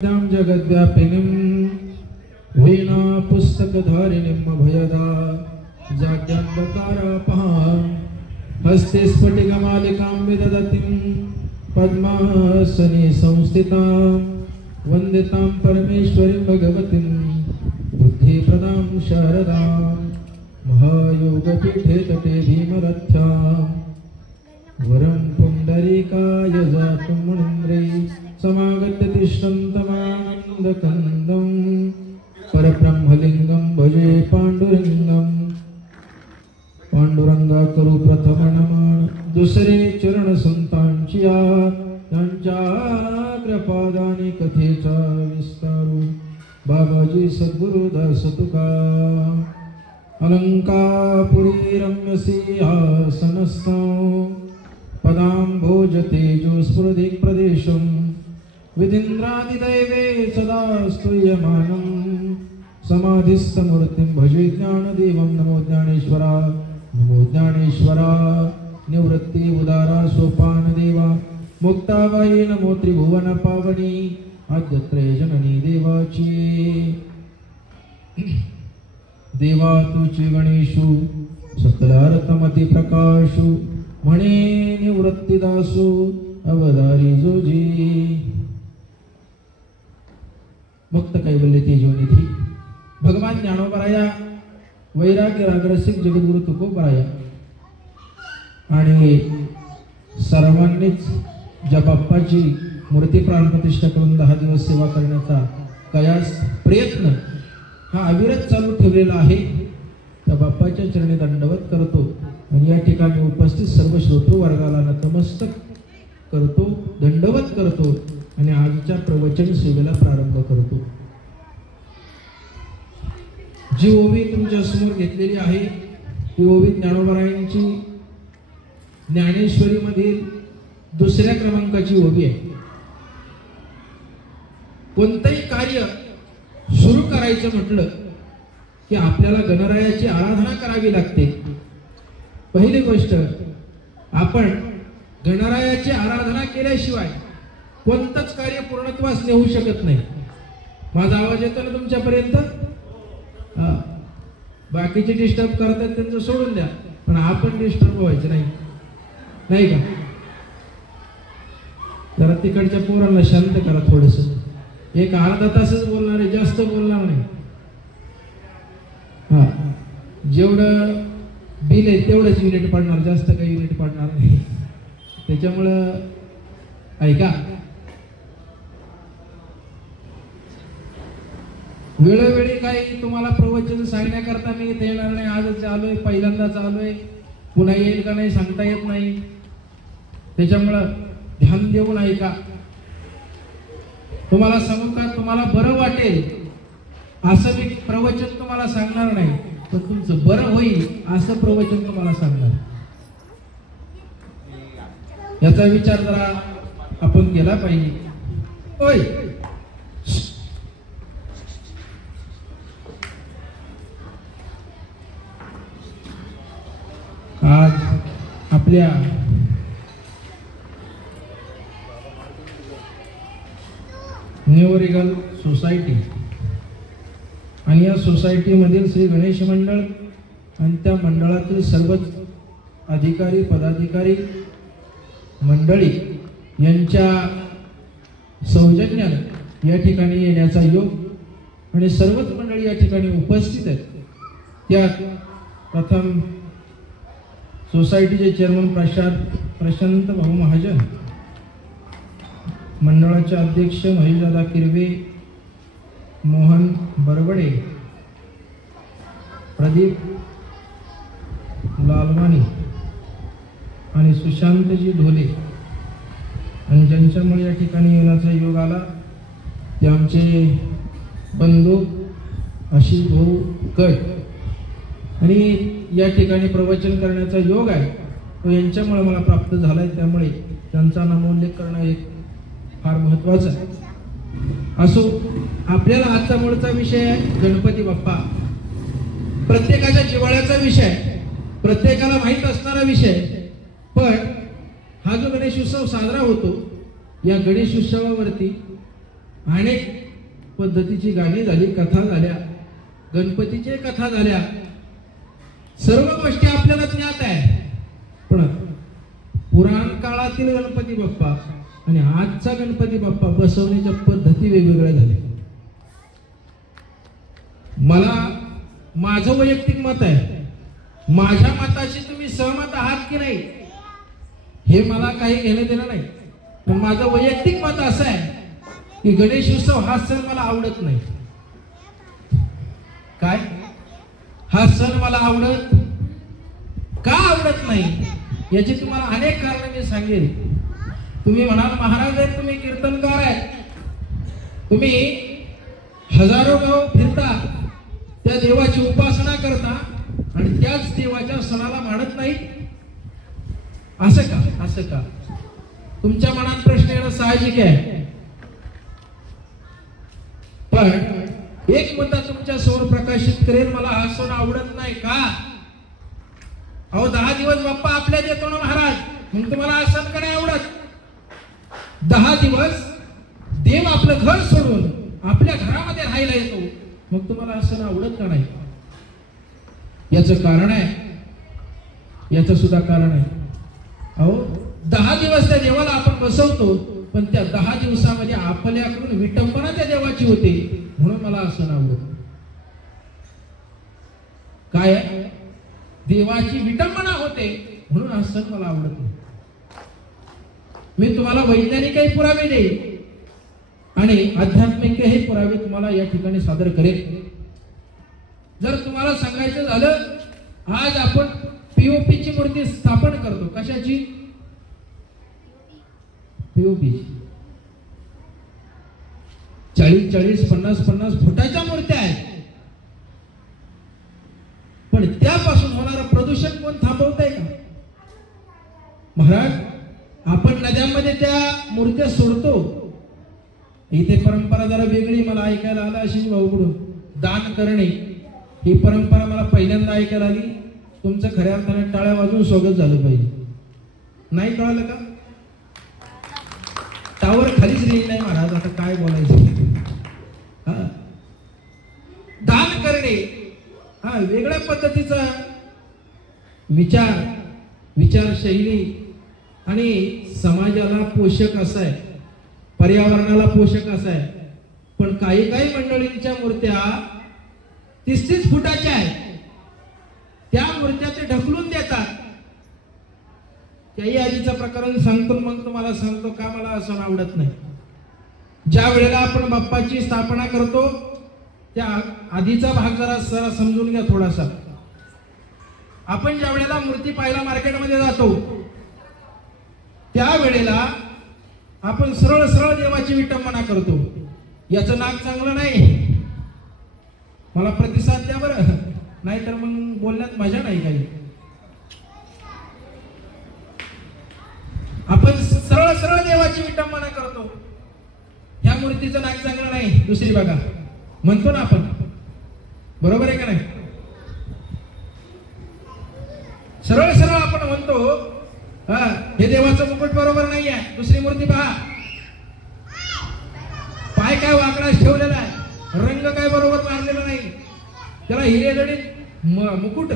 जगद्व्यापिनीं वीणा पुस्तकधारिणीं अभयदा जाड्यान्धकारापहां हस्ते स्फटिकमालिकां विदधतीं पद्मासने संस्थितां वन्दितां परमेश्वरीं भगवतीं बुद्धिप्रदां शारदां महायोगपीठे तटे भीमरथ्यां वरं पुण्डरीकाय जातुं मुनीन्द्रे समागत्य तिष्ठन्तमानन्दकन्दं परब्रह्मलिंगं भजे पांडुरंगं पांडुरंगा करू प्रथम नमन दुसरे चरण संतांची यांच्या अग्रपादानी कथेचा विस्तारू बाबाजी सद्गुरु दास तुका अलंकापुरी रम्यसी आसनस्थं पदांभोज तेजो स्फुरदिक् प्रदेशं विदिन्द्रादिदैवे सदा स्तूयमानं समाधिस्थमूर्तिं भजे ज्ञानदेवं नमो ज्ञानेश्वरा निवृत्ति उदारा सोपानदेवा मुक्ताबाई नमो त्रिभुवन पावनी आद्यत्रय जननी देवाची देवा तुची गणेशु सकलारतमति प्रकाशु म्हणे निवृत्तिदासु अवधारी जोजी मुक्त कैवल्य तेजोनिधी भगवान ज्ञानोबराया वैराग्य रागरसिक जगद्गुरु तुकोबराया आणि सर्वांनीच ज्या बाप्पाची मूर्ती प्राण प्रतिष्ठा करून 10 दिवस सेवा करण्याचा कयास प्रयत्न हा अविरत चालू ठेवलेला आहे त्या बाप्पाच्या चरणी दंडवत करतो आणि या ठिकाणी उपस्थित सर्व श्रोतृ वर्गाला नतमस्तक करतो दंडवत करतो आणि आजच्या प्रवचन सेवेला प्रारंभ करतो। जी ओवी तुमच्या समोर घेतलेली आहे ती ओवी ज्ञानोबरायांची ज्ञानेश्वरी मधील दुसऱ्या क्रमांकाची ओवी आहे। कोणतेही कार्य सुरू करायचं म्हटलं की आपल्याला गणरायाची आराधना करावी लागते। पहिली गोष्ट आपण गणरायाची आराधना केल्याशिवाय कोणतंच कार्य पूर्णत्वास नेऊ शकत नाही। माझा आवाज येतो ना तुमच्यापर्यंत? बाकीचे डिस्टर्ब करतात त्यांचं सोडून द्या पण आपण डिस्टर्ब व्हायचं नाही नाही का? जरा तिकडच्या पोरांना शांत करा थोडस एक अर्धा तासच बोलणार आहे जास्त बोलणार नाही। जेवढं बिल आहे तेवढंच युनिट पडणार जास्त काही युनिट पडणार नाही त्याच्यामुळं ऐका वेळोवेळी काही तुम्हाला प्रवचन सांगण्याकरता मी इथे येणार नाही। आजच आलोय पहिल्यांदाच आलोय पुन्हा येईल का नाही सांगता येत नाही त्याच्यामुळं ध्यान देऊन ऐका। तुम्हाला सांगू का तुम्हाला बरं वाटेल असं मी प्रवचन तुम्हाला सांगणार नाही पण तुमचं बरं होईल असं प्रवचन तुम्हाला सांगणार याचा विचार जरा आपण केला पाहिजे। ओय आज आपल्या न्यूरिगल सोसायटी आणि या सोसायटीमधील श्री गणेश मंडळ आणि त्या मंडळातील सर्वच अधिकारी पदाधिकारी मंडळी यांच्या सौजन्याने या ठिकाणी येण्याचा योग आणि सर्वच मंडळी या ठिकाणी उपस्थित आहेत। त्यात प्रथम सोसायटीचे चेअरमन प्रशांत भाऊ महाजन, मंडळाचे अध्यक्ष महेशदादा किरवे, मोहन बरवडे, प्रदीप लालवानी आणि सुशांतजी ढोले आणि ज्यांच्यामुळे या ठिकाणी येण्याचा योग आला ते आमचे बंधू आशिष भाऊ कट आणि या ठिकाणी प्रवचन करण्याचा योग आहे तो यांच्यामुळे मला प्राप्त झाला आहे त्यामुळे त्यांचा नामोल्लेख करणं एक फार महत्त्वाचं आहे। असो आपल्याला आजचा मूळचा विषय आहे गणपती बाप्पा प्रत्येकाच्या जिव्हाळ्याचा विषय प्रत्येकाला माहित असणारा विषय पण हा जो गणेश उत्सव साजरा होतो या गणेश उत्सवावरती अनेक पद्धतीची गाणी झाली, कथा झाल्या, गणपतीच्या कथा झाल्या, सर्व गोष्टी आपल्याला ज्ञात आहे. पण पुराण काळातील गणपती बाप्पा आणि आजचा गणपती बाप्पा बसवण्याच्या पद्धती वेगवेगळ्या झाल्या. मला माझं वैयक्तिक मत आहे, माझ्या मताशी तुम्ही सहमत आहात की नाही हे मला काही घेणं देणं नाही. पण माझं वैयक्तिक मत असं आहे की गणेश उत्सव हा सण मला आवडत नाही. काय हा सण मला का आवडत नाही याची तुम्हाला अनेक कारण मी सांगेन. तुम्ही म्हणाल महाराज आहेत, तुम्ही कीर्तनकार आहेत, तुम्ही हजारो गाव फिरता, त्या देवाची उपासना करता आणि त्याच देवाच्या सणाला मानत नाही. असं का तुमच्या मनात प्रश्न येणं साहजिक आहे. पण एक मुद्दा तुमच्या समोर प्रकाशित करेल, मला हा सण आवडत नाही का? अहो 10 दिवस बाप्पा आपल्या देतो ना महाराज, मग तुम्हाला हा सण का नाही आवडत? 10 दिवस देव आपलं घर सोडून आपल्या घरामध्ये राहायला येतो, मग तुम्हाला हा सण आवडत का नाही? याचं कारण आहे, याचं सुद्धा कारण आहे. अहो 10 दिवस त्या देवाला आपण बसवतो, पण त्या 10 दिवसामध्ये आपल्याकडून विटंबना त्या देवाची होते, म्हणून मला असं आवडत. काय देवाची विटंबना होते म्हणून हा सण मला आवडत नाही. मी तुम्हाला वैज्ञानिकही पुरावे देईन आणि आध्यात्मिकही पुरावे तुम्हाला या ठिकाणी सादर करेन. जर तुम्हाला सांगायचं झालं, आज आपण पीओपी ची मूर्ती स्थापन करतो. कशाची? पीओपी 40-40, 50-50 फुटाच्या मूर्त्या आहेत. पण त्यापासून होणारं प्रदूषण कोण थांबवतंय का? महाराज, आपण नद्यांमध्ये त्या मूर्त्या सोडतो. इथे परंपरा जरा वेगळी मला ऐकायला आला अशी भाऊकडून, दान करणे ही परंपरा मला पहिल्यांदा ऐकायला आली. तुमचं खऱ्या अर्थाने टाळ्या वाजवून स्वागत झालं पाहिजे. नाही कळालं का? टावर खालीच रेंज नाही महाराज, आता काय बोलायचं. दान करणे हा वेगळ्या पद्धतीचा विचारशैली आणि समाजाला पोषक असा आहे, पर्यावरणाला पोषक असा आहे. पण काही मंडळींच्या मूर्त्या 30-30 फुटाच्या आहेत. त्या मूर्त्या ते ढकलून देतात. त्याही आधीचं प्रकरण सांगतो, मग तुम्हाला सांगतो का मला असं आवडत नाही. ज्या वेळेला आपण बाप्पाची स्थापना करतो त्या आधीचा भाग जरा समजून घ्या थोडासा. आपण ज्या वेळेला मूर्ती पाहायला मार्केटमध्ये जातो त्या वेळेला आपण सरळ देवाची विटंबना करतो. याचं नाक चांगलं नाही, मला प्रतिसाद द्या बरं, नाही तर मग बोलण्यात मजा नाही काही. आपण सरळ देवाची विटंबना करतो. ह्या मूर्तीचं नाक चांगलं नाही, दुसरी बघा म्हणतो ना आपण, बरोबर आहे का नाही? सरळ आपण म्हणतो हे देवाचं मुकुट बरोबर नाही आहे, दुसरी मूर्ती पहा. पाय काय वाकडा ठेवलेला आहे, रंग काय बरोबर मारलेला नाही, त्याला हिरे जडित मुकुट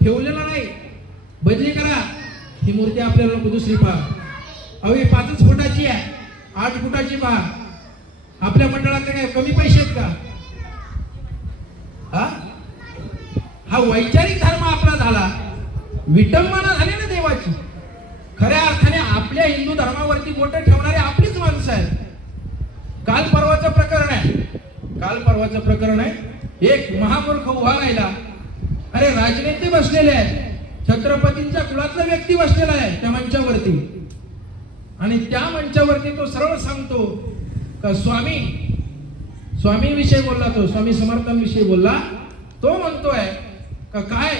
ठेवलेला नाही. बदली करा, ही मूर्ती आपल्याला दुसरी पहा. अहो 5 फुटाची आहे, 8 फुटाची पहा. आपल्या मंडळात काय कमी पैसे आहेत का? हा वैचारिक धर्म आपला झाला, विटंबना झाली ना देवाची. खऱ्या अर्थाने आपल्या हिंदू धर्मावरती बोटं ठेवणारे आपलीच माणसं आहेत. काल परवाचं प्रकरण आहे. एक महामूर्ख उभा राहिला. अरे राजनेते बसलेले आहेत, छत्रपतींच्या कुळातला व्यक्ती बसलेला आहे त्या मंचावरती, आणि त्या मंचावरती तो सरळ सांगतो का स्वामी विषयी बोलला, तो स्वामी समर्थांविषयी बोलला. तो म्हणतोय का काय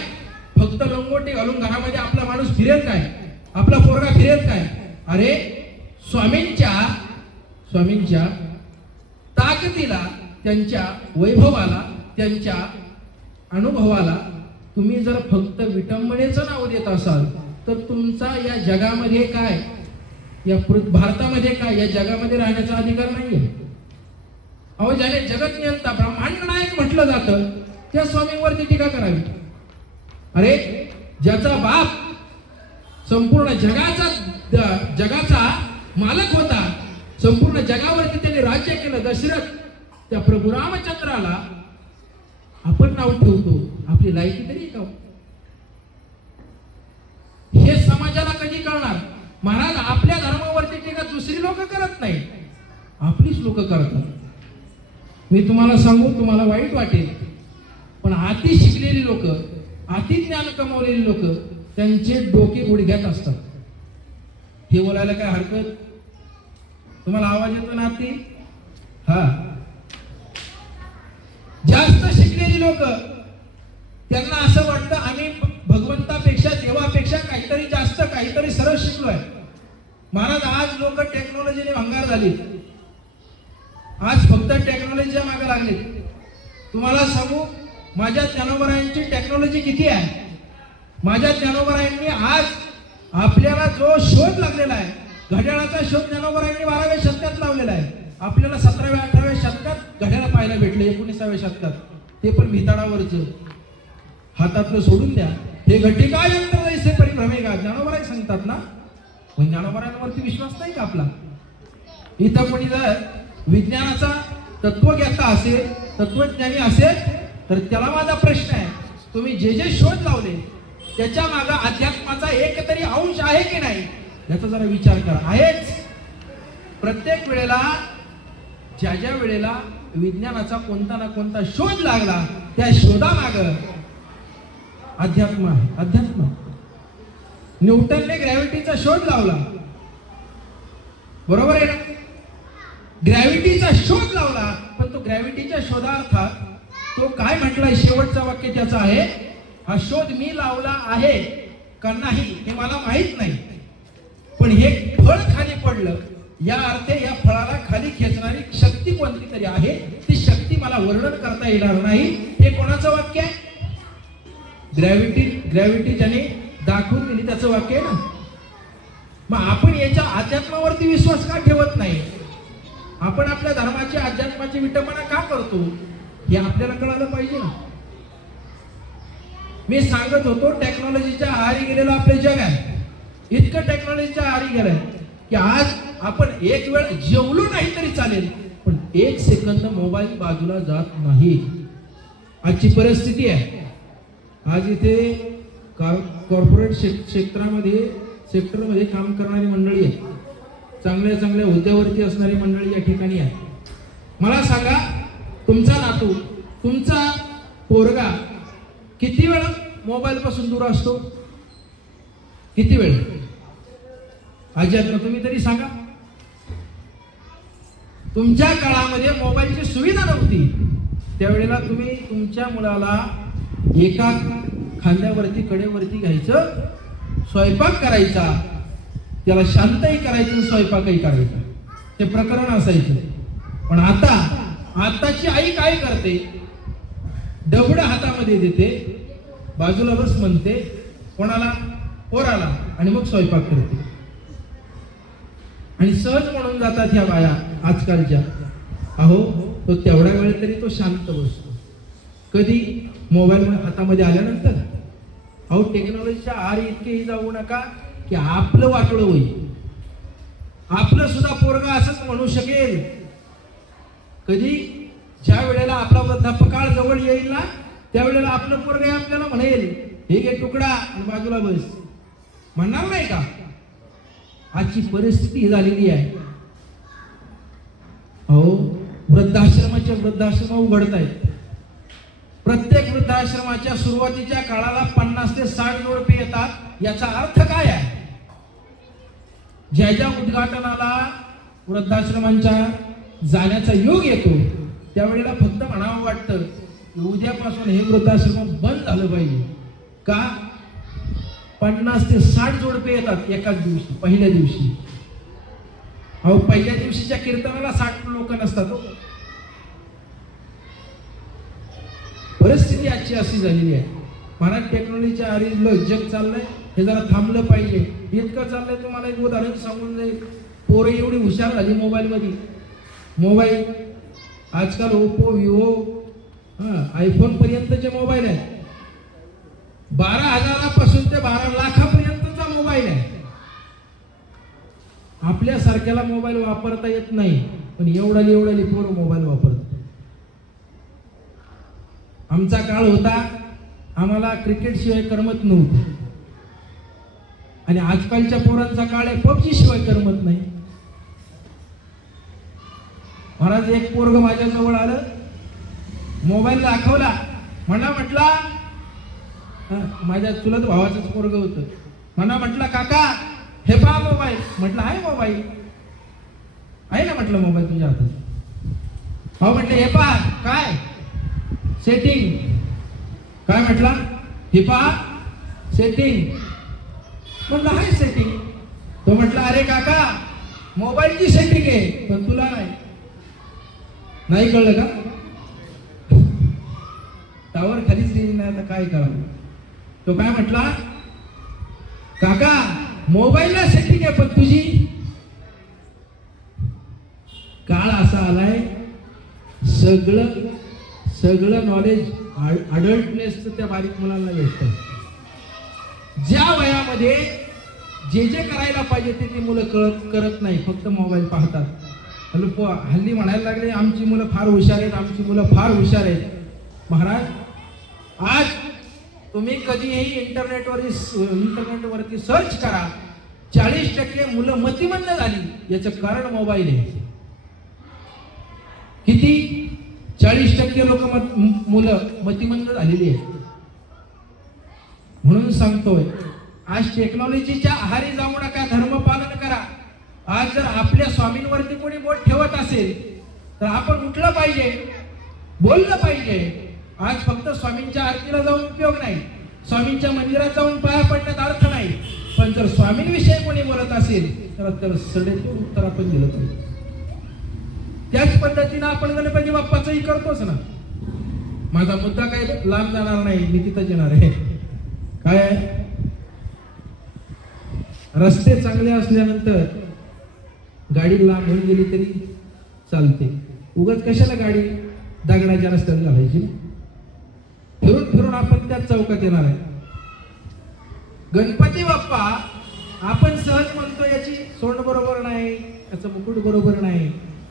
फक्त लंगोटी घालून घरामध्ये आपला माणूस फिरेल काय, आपला पोरगा फिरेल काय? अरे स्वामींच्या ताकदीला, त्यांच्या वैभवाला, त्यांच्या अनुभवाला तुम्ही जर फक्त विटंबनेचं नाव देत असाल तर तुमचा या जगामध्ये काय, या भारतामध्ये काय, या जगामध्ये राहण्याचा अधिकार नाहीये. अहो ज्याने जगत नियंता ब्रह्मांड नायक म्हटलं जातं त्या स्वामींवरती टीका करावी. अरे ज्याचा बाप संपूर्ण जगाचा मालक होता, संपूर्ण जगावरती त्याने राज्य केलं, दशरथ, त्या प्रभू रामचंद्राला आपण नाव ठेवतो. आपली लायकी तरी का? हे समाजाला कधी कळणार? महाराज आपल्या धर्मावरती टीका दुसरी लोक करत नाही, आपलीच लोक करतात. मी तुम्हाला सांगू, तुम्हाला वाईट वाटेल, पण अति शिकलेली लोक, अति ज्ञान कमावलेली लोक त्यांचे डोके गुडघ्यात असतात. हे बोलायला काय हरकत? तुम्हाला आवाज येतो ना? अति जास्त शिकलेली लोक, त्यांना असं वाटतं आम्ही भगवंतापेक्षा, देवापेक्षा काहीतरी जास्त, काहीतरी सरळ शिकलोय. महाराज आज लोक टेक्नॉलॉजीने भंगार झाली, आज फक्त टेक्नॉलॉजीच्या मागे लागले. तुम्हाला सांगू, माझ्या ज्ञानोबरायांची टेक्नॉलॉजी किती आहे? माझ्या ज्ञानोबरायांनी आज आपल्याला जो शोध लागलेला आहे, घड्याळाचा शोध ज्ञानोबरायांनी 12व्या शतकात लावलेला आहे. आपल्याला 17व्या 18व्या शतकात घड्याळ पाहायला भेटले, 19व्या शतकात, ते पण भिताडावरचं, हातातलं सोडून द्या. हे घटिका यंत्र जैसे परिभ्रमे का, ज्ञानोबराय सांगतात ना. पण ज्ञानोबरायांवरती विश्वास नाही का आपला? इथं कोणी जर विज्ञानाचा तत्वज्ञाता असेल, तत्वज्ञानी असेल, तर त्याला माझा प्रश्न आहे, तुम्ही जे जे शोध लावले त्याच्या मागे अध्यात्माचा एक तरी अंश आहे की नाही, याचा जरा विचार करा. आहेच. प्रत्येक वेळेला ज्या ज्या वेळेला विज्ञानाचा कोणता ना कोणता शोध लागला, त्या शोधामाग अध्यात्म आहे. अध्यात्म. न्यूटनने ग्रॅव्हिटीचा शोध लावला, बरोबर आहे ना? ग्रॅव्हिटीचा शोध लावला, पण तो ग्रॅव्हिटीच्या शोधार्थात तो काय म्हटलाय? शेवटचं वाक्य त्याचं आहे, हा शोध मी लावला आहे का नाही हे मला माहित नाही, पण हे फळ खाली पडलं, या अर्थे या फळाला खाली खेचणारी शक्ती कोणती तरी आहे, ती शक्ती मला वर्णन करता येणार नाही. हे कोणाचं वाक्य आहे? ग्रॅव्हिटी ज्याने दाखवून दिली त्याचं वाक्य आहे ना. मग आपण याच्या अध्यात्मावरती विश्वास का ठेवत नाही? आपण आपल्या धर्माची, अध्यात्माची विटंबना का करतो हे आपल्याला कळायला पाहिजे ना. मी सांगत होतो, टेक्नॉलॉजीच्या आहारी गेलेलं आपले जग आहे. इतकं टेक्नॉलॉजीच्या आहारी गेलंय की आज आपण एक वेळ जेवलो नाही तरी चालेल, पण 1 सेकंद मोबाईल बाजूला जात नाही. आजची परिस्थिती आहे. आज इथे कॉर्पोरेट सेक्टरमध्ये काम करणारी मंडळी आहे, चांगल्या चांगल्या हुद्द्यावरती असणारी मंडळी या ठिकाणी आहे. मला सांगा, तुमचा नातू, तुमचा पोरगा किती वेळ मोबाईल पासून दूर असतो? किती वेळ? अध्यात्म तुम्ही तरी सांगा. तुमच्या काळामध्ये मोबाईलची सुविधा नव्हती, त्यावेळेला तुम्ही तुमच्या मुलाला एका खांद्यावरती, कडेवरती घ्यायचं, स्वयंपाक करायचा, त्याला शांतही करायचं, स्वयंपाकही करायचा, ते प्रकरण असायचं. पण आताची आई काय करते? डबड हातामध्ये देते, बाजूला बस म्हणते, कोणाला? पोराला, आणि मग स्वयंपाक करते. आणि सहज म्हणून जातात ह्या बाया आजकालच्या. अहो, तो तेवढा वेळ तरी तो शांत बसतो. कधी? मोबाईल हातामध्ये आल्यानंतर. अहो, टेक्नॉलॉजीच्या आहारी इतकेही जाऊ नका की आपलं वाटोळं होईल. आपलं सुद्धा पोरगा असंच म्हणू शकेल. कधी? ज्या वेळेला आपला वृद्धापकाळ जवळ येईल ना, त्यावेळेला आपलं पोरगा आपल्याला म्हणेल, हे घे तुकडा आणि बाजूला बस. म्हणणार नाही का? आजची परिस्थिती झालेली आहे. अहो, वृद्धाश्रम उघडत आहेत. प्रत्येक वृद्धाश्रमाच्या सुरुवातीच्या काळाला 50 ते 60 जोडपे येतात. याचा अर्थ काय आहे? ज्या ज्या उद्घाटनाला वृद्धाश्रमांच्या जाण्याचा योग येतो, त्यावेळेला फक्त म्हणावं वाटतं उद्यापासून हे वृद्धाश्रम बंद झालं पाहिजे. का? 50 ते 60 जोडपे येतात एकाच दिवशी, पहिल्या दिवशी. अहो, पहिल्या दिवशीच्या कीर्तनाला 60 लोक नसतात. परिस्थिती आजची अशी झालेली आहे. महाराज, टेक्नॉलॉजीच्या आरी जग चाललंय, हे जरा थांबलं पाहिजे. इतकं चाललंय, तुम्हाला एक उदाहरण सांगून जाईल. पोरं एवढी हुशार झाली मोबाईल मध्ये. मोबाईल आजकाल ओप्पो, विवो, आयफोन पर्यंतचे मोबाईल आहेत. 12,000 पासून ते 12 लाखापर्यंतचा मोबाईल आहे. आपल्यासारख्याला मोबाईल वापरता येत नाही, पण एवढाली पोरं मोबाईल वापरतात. आमचा काळ होता, आम्हाला क्रिकेट शिवाय करमत नव्हतं, आणि आजकालच्या पोरांचा काळ आहे पबजी शिवाय करमत नाही. महाराज, एक पोरग माझ्या जवळ आलं, मोबाईल दाखवला, म्हटला माझ्या चुलत भावाचंच पोरग होतं, म्हटलं काका हे पहा मोबाईल. म्हटलं आहे मोबाईल आहे ना, म्हटलं मोबाईल तुझ्या हातात. भाऊ म्हटलं हे पहा. काय? सेटिंग. काय म्हटला? हे पहा सेटिंग. म्हटलं आहे सेटिंग. तो म्हटला अरे काका मोबाईलची सेटिंग आहे, पण तुला नाही कळलं का? टावर खालीच गेली नाही, आता काय करावं? तो काय म्हटला? काका मोबाईलला सेटिंग आहे, पण तुझी. काळ असा आलाय, सगळं नॉलेज अडल्टनेसचं त्या बारीक मुलांना भेटतं. ज्या वयामध्ये जे करायला पाहिजे ते मुलं करत नाही, फक्त मोबाईल पाहतात. हल्ली म्हणायला लागले आमची मुलं फार हुशार आहेत, आमची मुलं फार हुशार आहेत. महाराज, आज तुम्ही कधीही इंटरनेटवरती सर्च करा, 40% मुलं मतिमंद झाली, याचं कारण मोबाईल आहे. किती? 40% मुलं मतिमंद झालेली आहेत. म्हणून सांगतोय, आज टेक्नॉलॉजीच्या आहारी जाऊ नका, धर्म पालन करा. आज जर आपल्या स्वामींवरती कोणी बोट ठेवत असेल तर आपण उठलं पाहिजे, बोललं पाहिजे. आज फक्त स्वामींच्या आरतीला जाऊन उपयोग नाही, स्वामींच्या मंदिरात जाऊन पाया पडण्यात अर्थ नाही, पण जर स्वामींविषयी कोणी बोलत असेल तर सडेतून उत्तर आपण दिलं पाहिजे. त्याच पद्धतीनं आपण गणपती बाप्पाचंही करतोच ना. माझा मुद्दा काही लांब जाणार नाही, मी तिथंच येणार आहे. काय आहे? रस्ते चांगले असल्यानंतर गाडी लांब होऊन गेली तरी चालते. उगाच कशाला गाडी दगडाच्या रस्त्यात घालायची? फिरून आपण त्याच चौकात येणार आहे. गणपती बाप्पा आपण सहज म्हणतो याची सोंड बरोबर नाही, याचं मुकुट बरोबर नाही,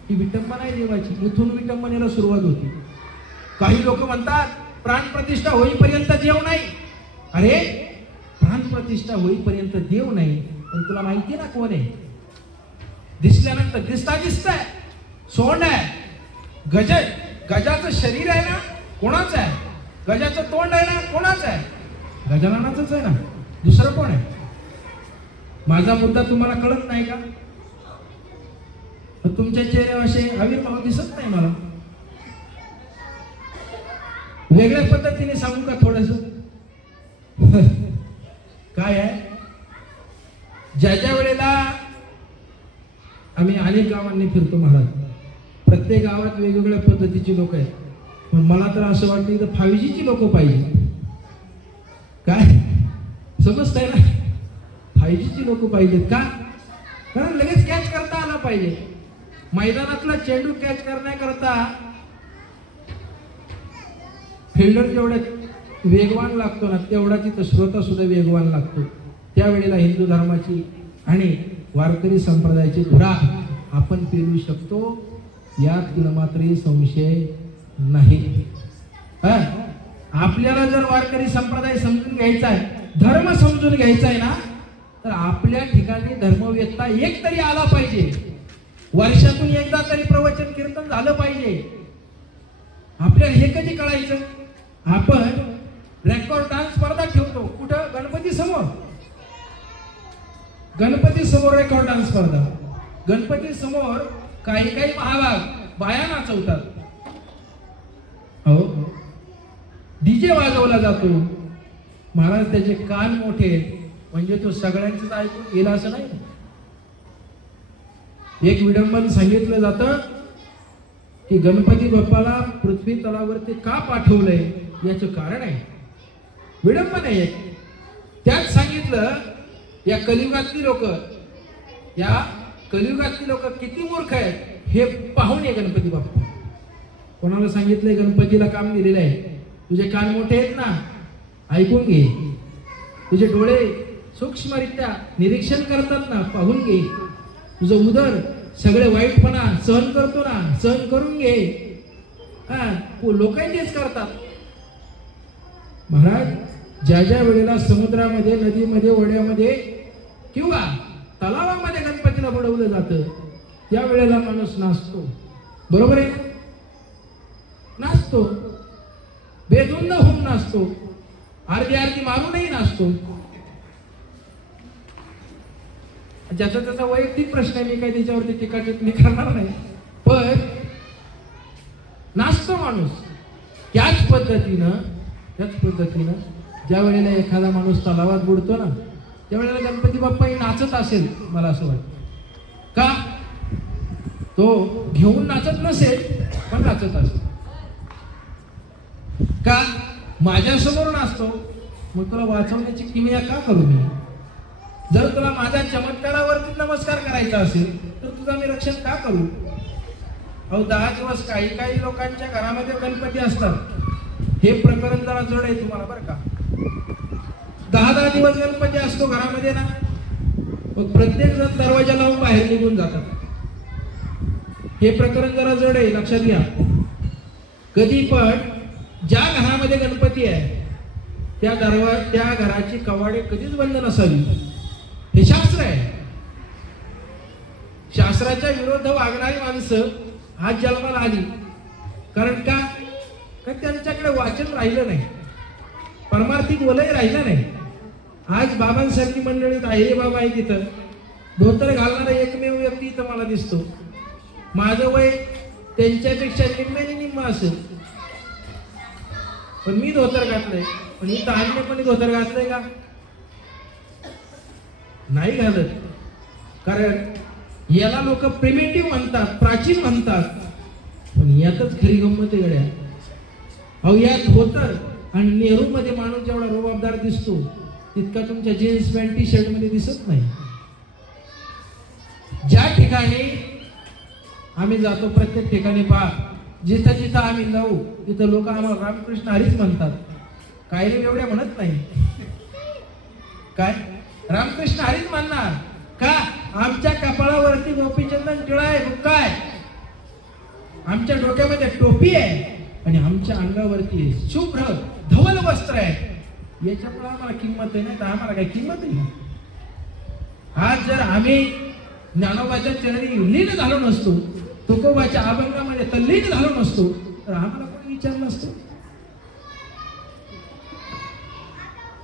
ही विटंबना आहे देवाची. इथून विटंबनेला सुरुवात होती. काही लोक म्हणतात प्राणप्रतिष्ठा होईपर्यंत देव नाही. अरे प्राणप्रतिष्ठा होईपर्यंत देव नाही, पण तुला माहिती ना कोण आहे? दिसल्यानंतर दिसतंय, सोंड आहे. गजाचं शरीर आहे ना, कोणाचं आहे? गजाचं तोंड आहे ना, कोणाचं आहे? गजाननाचंच आहे ना, दुसरं कोण आहे? माझा मुद्दा तुम्हाला कळत नाही का? तुमच्या चेहऱ्यावर असे आविर्भाव दिसत नाही मला. वेगळ्या पद्धतीने सांगू का थोडस? काय आहे, ज्या वेळेला आम्ही अनेक गावांनी फिरतो महाराज, प्रत्येक गावात वेगवेगळ्या पद्धतीची लोक आहेत, पण मला तर असं वाटतं इथं 5G ची लोक पाहिजे. काय समजतंय ना? 5G ची लोक पाहिजेत का? कारण लगेच कॅच करता आलं पाहिजे. मैदानातला चेंडू कॅच करण्याकरता फिल्डर जेवढ्या वेगवान लागतो ना, तेवढा तिथं श्रोता सुद्धा वेगवान लागतो. त्यावेळेला हिंदू धर्माची आणि वारकरी संप्रदायाची धुरा आपण पेरू शकतो, यात मात्रही संशय नाही. आपल्याला जर वारकरी संप्रदाय समजून घ्यायचा आहे, धर्म समजून घ्यायचा आहे ना, तर आपल्या ठिकाणी धर्मवेत्ता एक तरी आला पाहिजे. वर्षातून एकदा तरी प्रवचन कीर्तन झालं पाहिजे. आपल्याला हे कधी कळायचं? आपण रेकॉर्ड डान्स स्पर्धा ठेवतो कुठं? गणपती समोर. गणपती समोर रेकॉर्ड डान्स स्पर्धा. गणपती समोर काही महाभाग बाया नाचवतात. हो, डीजे वाजवला जातो. महाराज त्याचे कान मोठे, म्हणजे तो सगळ्यांचंच ऐकून गेला असं नाही. एक विडंबन सांगितलं जातं की गणपती बाप्पाला पृथ्वी तलावरती का पाठवलंय याचं कारण आहे. विडंबन आहे एक. त्यात सांगितलं या कलियुगातली लोक किती मूर्ख आहेत हे पाहून ये गणपती बाप्पा. कोणाला सांगितलंय गणपतीला काम दिलेलं आहे? तुझे कान मोठे आहेत ना, ऐकून घे. तुझे डोळे सूक्ष्मरित्या निरीक्षण करतात ना, पाहून घे. तुझं उदर सगळे वाईटपणा सहन करतो ना, सहन करून घे. लोकांनी तेच करतात. महाराज, ज्या ज्या वेळेला समुद्रामध्ये, नदीमध्ये, ओढ्यामध्ये किंवा तलावामध्ये गणपतीला बुडवलं जातं, त्या वेळेला माणूस नाचतो. बरोबर आहे, नाचतो, बेधुंद होऊन नाचतो, अर्धी अर्धी मारूनही नाचतो. ज्याचा त्याचा वैयक्तिक प्रश्न आहे, मी काही त्याच्यावरती टीका टिप्पणी करणार नाही, पण नाचतो माणूस. त्याच पद्धतीनं ज्या वेळेला एखादा माणूस तलावात बुडतो ना, त्यावेळेला गणपती बाप्पा नाचत असेल, मला असं वाटतं. का? तो घेऊन नाचत नसेल, पण नाचत असेल. का? माझ्यासमोर नाचतो, मग तुला वाचवण्याची किमया का करू मी? जर तुला माझ्या चमत्कारावरती नमस्कार करायचा असेल, तर तुझा मी रक्षण का करू? अहो, 10 दिवस काही लोकांच्या घरामध्ये गणपती असतात. हे प्रकरण जरा जड आहे तुम्हाला बरं का. 10 दिवस गणपती असतो घरामध्ये ना, मग प्रत्येक जण दरवाजा लावून बाहेर निघून जातात. हे प्रकरण जरा जड आहे, लक्षात घ्या. कधी पण ज्या घरामध्ये गणपती आहे त्या घराची कवाडे कधीच बंद नसावी, हे शास्त्र आहे. शास्त्राच्या विरुद्ध वागणारी माणसं आज जन्माला आली. कारण का? त्यांच्याकडे वाचन राहिलं नाही, परमार्थिक वलय राहिलं नाही. आज बाबांसारखी मंडळीत आहे, बाबा आहे तिथं, धोतर घालणारा एकमेव व्यक्ती इथं मला दिसतो. माझं वय त्यांच्यापेक्षा निम्म्याने निम्म असेल, पण मी धोतर घातलंय. पण इथं अन्यपणे धोतर घातलंय का? नाही घालत. कारण याला लोक प्रिमेटिव्ह म्हणतात, प्राचीन म्हणतात, पण यातच खरी गंमत आहे गड्या. अहो, यात धोतर आणि नेहरू मध्ये माणूस जेवढा रुबाबदार दिसतो, तितका तुमच्या जीन्स पॅन्ट टी शर्ट मध्ये दिसत नाही. ज्या ठिकाणी आम्ही जातो, प्रत्येक ठिकाणी पहा, जिथं आम्ही जाऊ तिथं लोक आम्हाला रामकृष्ण हरीच म्हणतात. काय रे एवढ्या म्हणत नाही. काय रामकृष्ण हरीच म्हणणार का? आमच्या कपाळावरती गोपीचंदन टिळा आहे, काय आमच्या डोक्यामध्ये टोपी आहे आणि आमच्या अंगावरती शुभ्र धवल वस्त्र आहे. याच्यामुळे आम्हाला किंमत आहे, नाही तर आम्हाला काही किंमत नाही. आज जर आम्ही ज्ञानोबाच्या चरणी लीन झालो नसतो, तुकोबाच्या अभंगामध्ये तल्लीन झालो नसतो, तर आम्हाला कोणी विचार नसतो.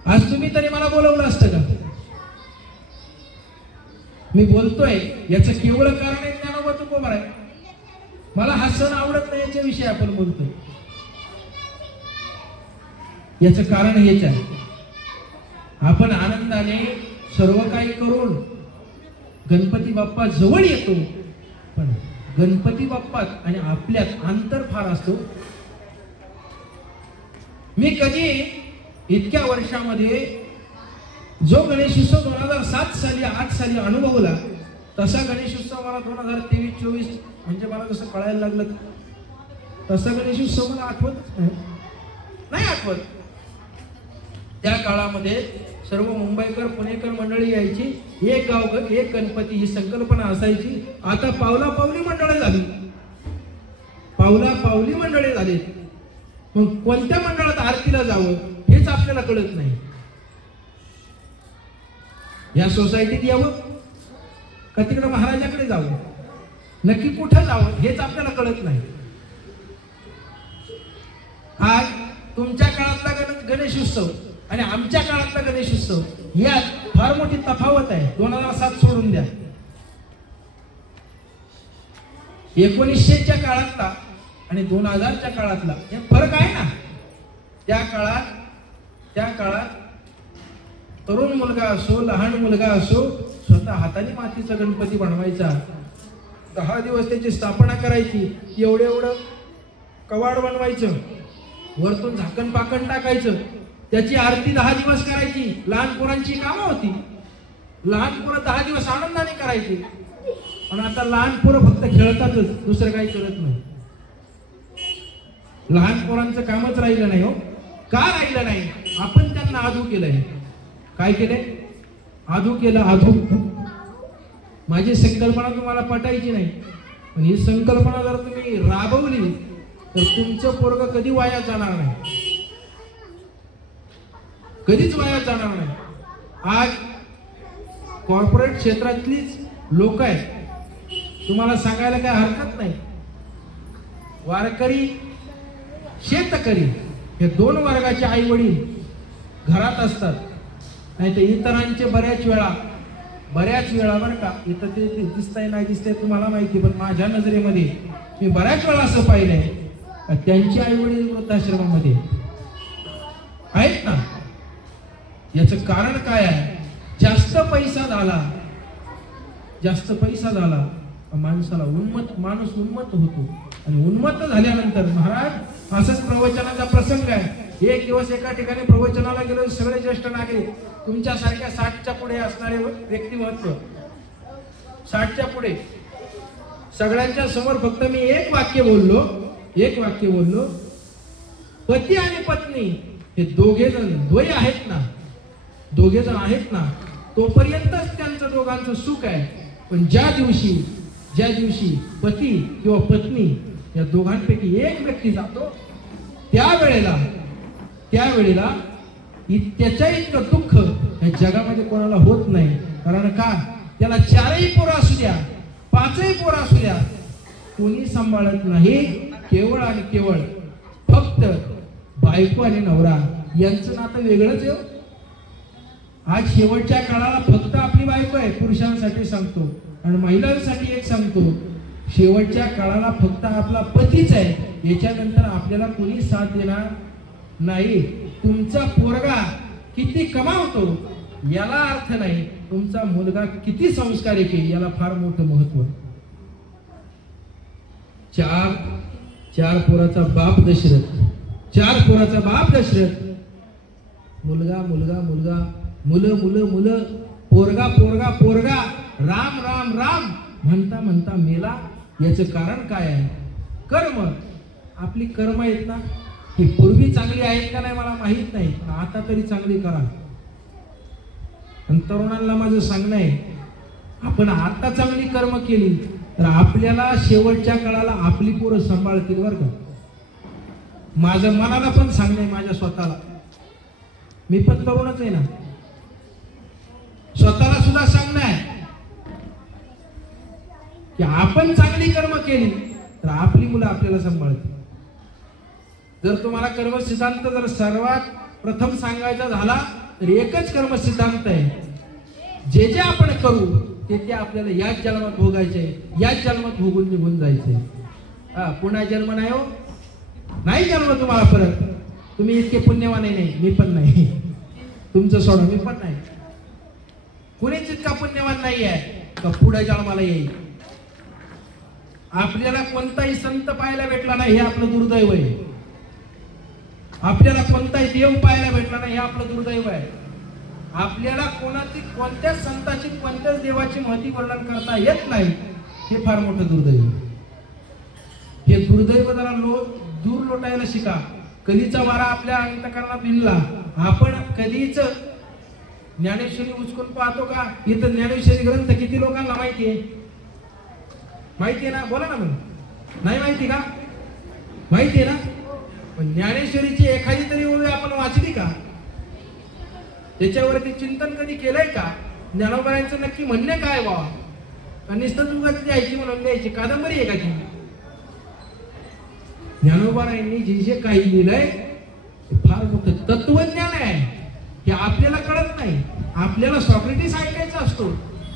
आज तुम्ही तरी मला बोलवलं असतं का? मी बोलतोय याचं केवळ कारण आहे ज्ञानोबा तुकोबा आहे. मला हा सण आवडत नाही याच्याविषयी आपण बोलतोय, याचं कारण हेच आहे. आपण आनंदाने सर्व काही करून गणपती बाप्पा जवळ येतो, पण गणपती बाप्पात आणि आपल्यात अंतर फार असतो. मी कधी इतक्या वर्षामध्ये जो गणेशोत्सव 2007 साली 8 साली अनुभवला, तसा गणेशोत्सव मला 2023-24 म्हणजे मला जसं कळायला लागलं तसा गणेशोत्सव मला आठवतच नाही आठवत. त्या काळामध्ये सर्व मुंबईकर पुणेकर मंडळी यायची, एक गाव एक गणपती ही संकल्पना असायची. आता पावला पावली मंडळे झाली. मग कोणत्या मंडळात आरतीला जावं हेच आपल्याला कळत नाही. या सोसायटीत यावं का तिकडे महाराजाकडे जावं, नक्की कुठं जावं हेच आपल्याला कळत नाही. आज तुमच्या काळातला गणेशोत्सव आणि आमच्या काळातला गणेशोत्सव यात फार मोठी तफावत आहे. 2007 सोडून द्या, 1900च्या काळातला आणि 2000च्या काळातला हे फरक आहे ना. त्या काळात तरुण मुलगा असो लहान मुलगा असो स्वतः हाताने मातीचा गणपती बनवायचा, 10 दिवस त्याची स्थापना करायची, एवढं कवाड बनवायचं, वरतून झाकण पाकण टाकायचं, त्याची आरती 10 दिवस करायची. लहान पोरांची कामं होती, लहान पोरं 10 दिवस आनंदाने करायची. पण आता लहान पोरं फक्त खेळतातच, दुसरं काही करत नाही. लहान पोरांचं कामच राहिलं नाही हो. का राहिलं नाही? आपण त्यांना आधू केलंय. काय केलंय? आधू केलं. आधू. माझी संकल्पना तुम्हाला पटायची नाही, पण ही संकल्पना जर तुम्ही राबवली तर तुमचं पोरग कधी वाया जाणार नाही, कधीच वाया जाणार नाही. आज कॉर्पोरेट क्षेत्रातलीच लोक आहेत, तुम्हाला सांगायला काय हरकत नाही. वारकरी, शेतकरी हे दोन वर्गाचे आई वडील घरात असतात. नाही तर इतरांचे बऱ्याच वेळा बरं का, इथं ते दिसतंय नाही दिसतंय तुम्हाला माहिती, पण माझ्या नजरेमध्ये मी बऱ्याच वेळा असं पाहिलंय, त्यांची आई वडील वृद्धाश्रमामध्ये आहेत ना. याचं कारण काय आहे? जास्त पैसा झाला माणसाला माणूस उन्मत्त होतो, आणि उन्मत्त झाल्यानंतर महाराज असंच प्रवचनाचा प्रसंग आहे. एक दिवस एका ठिकाणी प्रवचनाला गेलो. सगळे ज्येष्ठ नागरिक, तुमच्यासारख्या 60च्या पुढे असणारे व्यक्तिमत्व, 60च्या पुढे, सगळ्यांच्या समोर फक्त मी एक वाक्य बोललो. पती आणि पत्नी हे दोघे जण आहेत ना, तोपर्यंतच त्यांचं दोघांचं सुख आहे. पण ज्या दिवशी पती किंवा पत्नी या दोघांपैकी एक व्यक्ती जातो, त्यावेळेला त्याच्या इतकं दुःख या जगामध्ये कोणाला होत नाही. कारण का? त्याला 4ही पोरं असू द्या, 5ही पोरं असू द्या, कोणी सांभाळत नाही. केवळ आणि केवळ फक्त बायको आणि नवरा यांचं नातं वेगळंच आहे. आज शेवटच्या काळाला फक्त आपली बायको आहे, पुरुषांसाठी सांगतो, आणि महिलांसाठी एक सांगतो, शेवटच्या काळाला फक्त आपला पतीच आहे. याच्यानंतर आपल्याला कोणी साथ देणार नाही. तुमचा पोरगा किती कमावतो याला अर्थ नाही, तुमचा मुलगा किती संस्कारिक आहे याला फार मोठं महत्व. चार पोराचा बाप दशरथ, मुलगा, मुलं, पोरगा, राम म्हणता मेला. याचं कारण काय आहे? कर्म. आपली कर्म आहेत ना, ही पूर्वी चांगली आहेत का नाही मला माहित नाही, पण आता तरी चांगली करा. आणि तरुणांना माझं सांगणं आहे, आपण आता चांगली कर्म केली तर आपल्याला शेवटच्या काळाला आपली पोरं सांभाळतील बरं का. माझं मनाला पण सांगणं आहे, माझ्या स्वतःला, मी पण तरुणच आहे ना, स्वतःला सुद्धा सांगणं आहे की आपण चांगली कर्म केली तर आपली मुलं आपल्याला सांभाळतील. जर तुम्हाला कर्म सिद्धांत जर सर्वात प्रथम सांगायचा झाला तर एकच कर्म सिद्धांत आहे, जे आपण करू ते आपल्याला याच जन्मात भोगायचे, याच जन्मात भोगून निघून जायचे. पुन्हा जन्म नाही हो, नाही जन्म तुम्हाला परत. तुम्ही इतके पुण्यवान नाही, मी पण नाही, तुमचं सोडा, मी पण नाही. कुणीच इतका पुण्यवान नाही आहे का पुढे जन्माला येईल. आपल्याला कोणताही संत पाहायला भेटला नाही हे आपलं दुर्दैव आहे. आपल्याला कोणताही देव पाहायला भेटला नाही हे आपलं दुर्दैव आहे. आपल्याला कोणत्याच संताची, कोणत्याच देवाची महती वर्णन करता येत नाही, हे फार मोठं दुर्दैव. हे दुर्दैव जरा दूर लोटायला शिका. कधीचा वारा आपल्या अंतःकरणात भिनला, आपण कधीच ज्ञानेश्वरी उचकून पाहतो का? इथं ज्ञानेश्वरी ग्रंथ किती लोकांना माहिती आहे? माहिती आहे ना? बोला ना. मग नाही माहिती का? माहिती आहे ना? पण ज्ञानेश्वरीची एखादी तरी ओळी आपण वाचली का? त्याच्यावरती चिंतन कधी केलंय का? ज्ञानोबांचं नक्की म्हणणे काय व्हा? नुसतं तुला द्यायची म्हणून द्यायची कादंबरी आहे का ती? ज्ञानोबांनी जे काही लिहिलंय फार मोठं तत्वज्ञान आहे. हे आपल्याला कळत नाही. आपल्याला सॉक्रेटिस ऐकायचा असतो,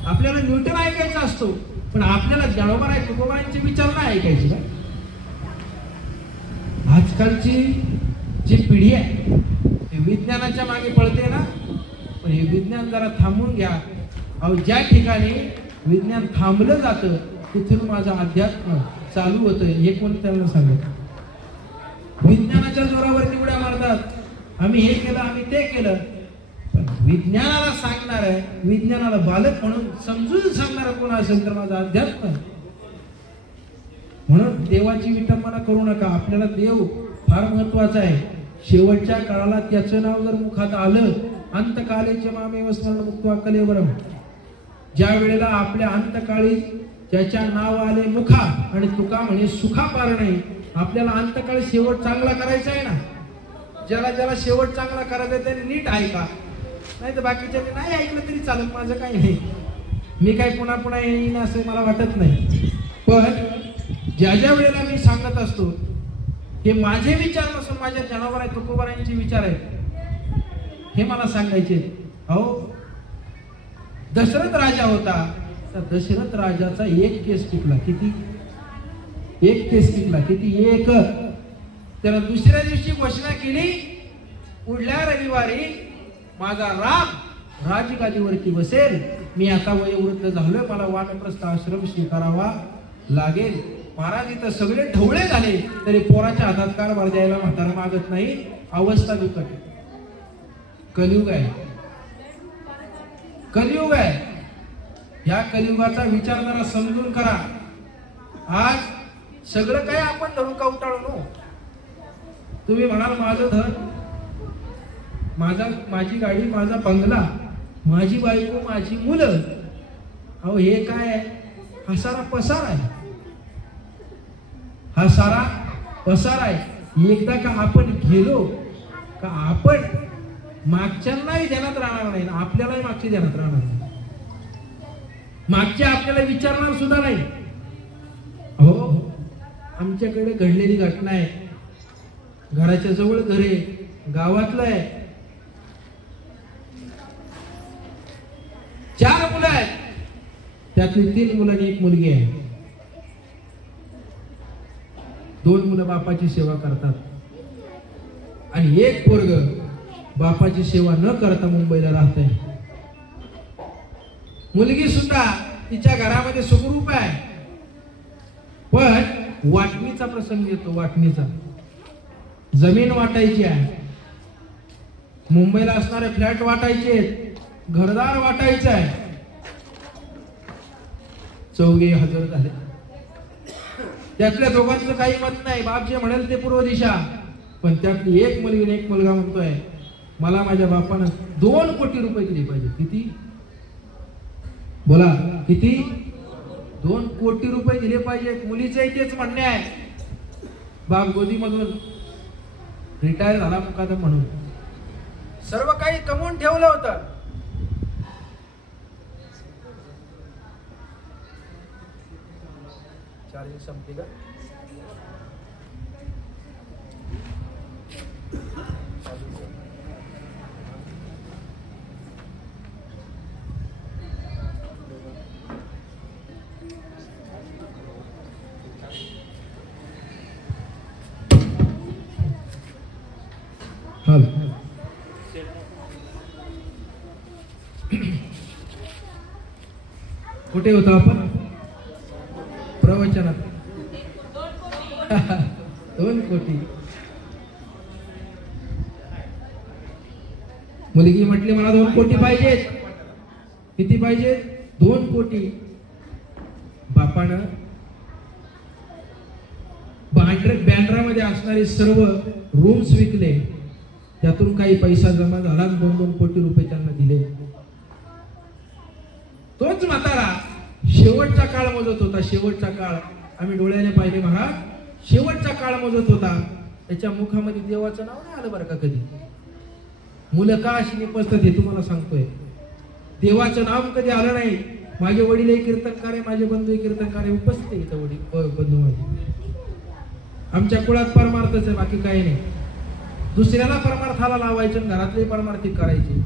आपल्याला न्यूटन ऐकायचा असतो, पण आपल्याला ज्ञानोबांचे विचार नाही ऐकायचे का? आजकालची जी पिढी आहे हे विज्ञानाच्या मागे पळते ना, पण हे विज्ञान जरा थांबून घ्या. अहो, ज्या ठिकाणी विज्ञान थांबलं जातं तिथून माझं अध्यात्म चालू होतं, हे कोण त्यांना सांगत? विज्ञानाच्या जोरावरती उड्या मारतात, आम्ही हे केलं, आम्ही ते केलं. पण विज्ञानाला सांगणार आहे, विज्ञानाला बालक म्हणून समजून सांगणार कोण असेल तर माझं अध्यात्म. म्हणून देवाची विटंबना करू नका. आपल्याला देव फार महत्वाचं आहे. शेवटच्या काळाला त्याचं नाव जर मुखात आलं, अंतकालेचे मामेव स्मरण मुक्त्वा कलेवरम, ज्या वेळेला आपल्या अंतकाळी त्याच्या नाव आले मुखा आणि तुका म्हणे सुखा पार नाही. आपल्याला अंतकाळी शेवट चांगला करायचा आहे ना. ज्याला ज्याला शेवट चांगला करायचा त्याने नीट ऐका, नाही तर बाकीच्याने नाही ऐकलं तरी चालत, माझं काही नाही. मी काही पुन्हा पुन्हा येईन असं मला वाटत नाही. पण ज्या ज्या वेळेला मी सांगत असतो हे माझे विचार नसून माझ्या जनावर तुकोबारांचे विचार आहेत, हे मला सांगायचे. अहो, दशरथ राजा होता, तर दशरथ राजाचा एक केस टिकला. किती? एक केस टिकला. किती? एक. त्याला दुसऱ्या दिवशी घोषणा केली, पुढल्या रविवारी माझा राम राजगादीवरती बसेल. मी आता वयोवृद्ध झालोय, मला वानप्रस्थ आश्रम स्वीकारावा लागेल. महाराज इथं सगळे ढवळे झाले तरी पोराच्या हातात कारभार द्यायला म्हातारा मागत नाही. अवस्था बिकट. कलियुग आहे, कलियुग आहे. या कलियुगाचा विचार जरा समजून करा. आज सगळं काय आपण धरून कवटाळू नो. तुम्ही म्हणाल माझं धन, माझी गाडी, माझा बंगला, माझी बायको, माझी मुलं. अहो, हे काय आहे? हा सारा पसार आहे. हा सारा पसार आहे. एकदा का आपण गेलो का आपण मागच्यांनाही ध्यानात राहणार नाही, आपल्यालाही मागची ध्यानात राहणार नाही. मागचे आपल्याला विचारणार सुद्धा नाही. हो, आमच्याकडे घडलेली घटना आहे. घराच्या जवळ घर आहे, गावातलं आहे. 4 मुलं आहेत, त्यातली 3 मुलं आणि 1 मुलगी आहे. 2 मुलं बापाची सेवा करतात आणि 1 पोरग बापाची सेवा न करता मुंबईला राहतंय. मुलगी सुद्धा तिच्या घरामध्ये सुखरूप आहे. पण वाटणीचा प्रसंग येतो. वाटणीचा जमीन वाटायची आहे, मुंबईला असणारे फ्लॅट वाटायचे, घरदार वाटायचं आहे. 4 हजर झाले. त्यातल्या दोघांचं काही मत नाही. बाप जे म्हणेल ते पूर्व दिशा. पण त्यातली 1 मुलगी आणि 1 मुलगा म्हणतोय, मला माझ्या बापानं 2 कोटी रुपये दिले पाहिजे. किती? बोला, किती? 2 कोटी रुपये दिले पाहिजे. मुलीचंही तेच म्हणणे आहे. बाप गोदीमधून रिटायर झाला मुकादम म्हणून सर्व काही कमवून ठेवलं होतं. चार्जिंग संपली का? कुठे होतो आपण? प्रवचनात. 2 कोटी. मुलगी म्हटली मला 2 कोटी पाहिजेत. किती पाहिजेत? 2 कोटी. बापानं बँड्रामध्ये असणारे सर्व रूम्स विकले, त्यातून काही पैसा जमा झाला, 2-2 कोटी रुपये त्यांना दिले. तोच म्हातारा शेवटचा काळ मोजत होता. शेवटचा काळ आम्ही डोळ्याने पाहिले महाराज. शेवटचा काळ मोजत होता. त्याच्या मुखामध्ये देवाचं नाव नाही आलं बरं का कधी. मुलं का अशी निपजतात हे तुम्हाला सांगतोय. देवाचं नाव कधी आलं नाही. माझे वडील कीर्तनकार आहे, माझे बंधू कीर्तनकार आहे, उपस्थित आहे इथं वडील बंधू माझे. आमच्या कुळात परमार्थच आहे, बाकी काही नाही. दुसऱ्याला परमार्थाला लावायचं, घरातले परमार्थिक करायचे,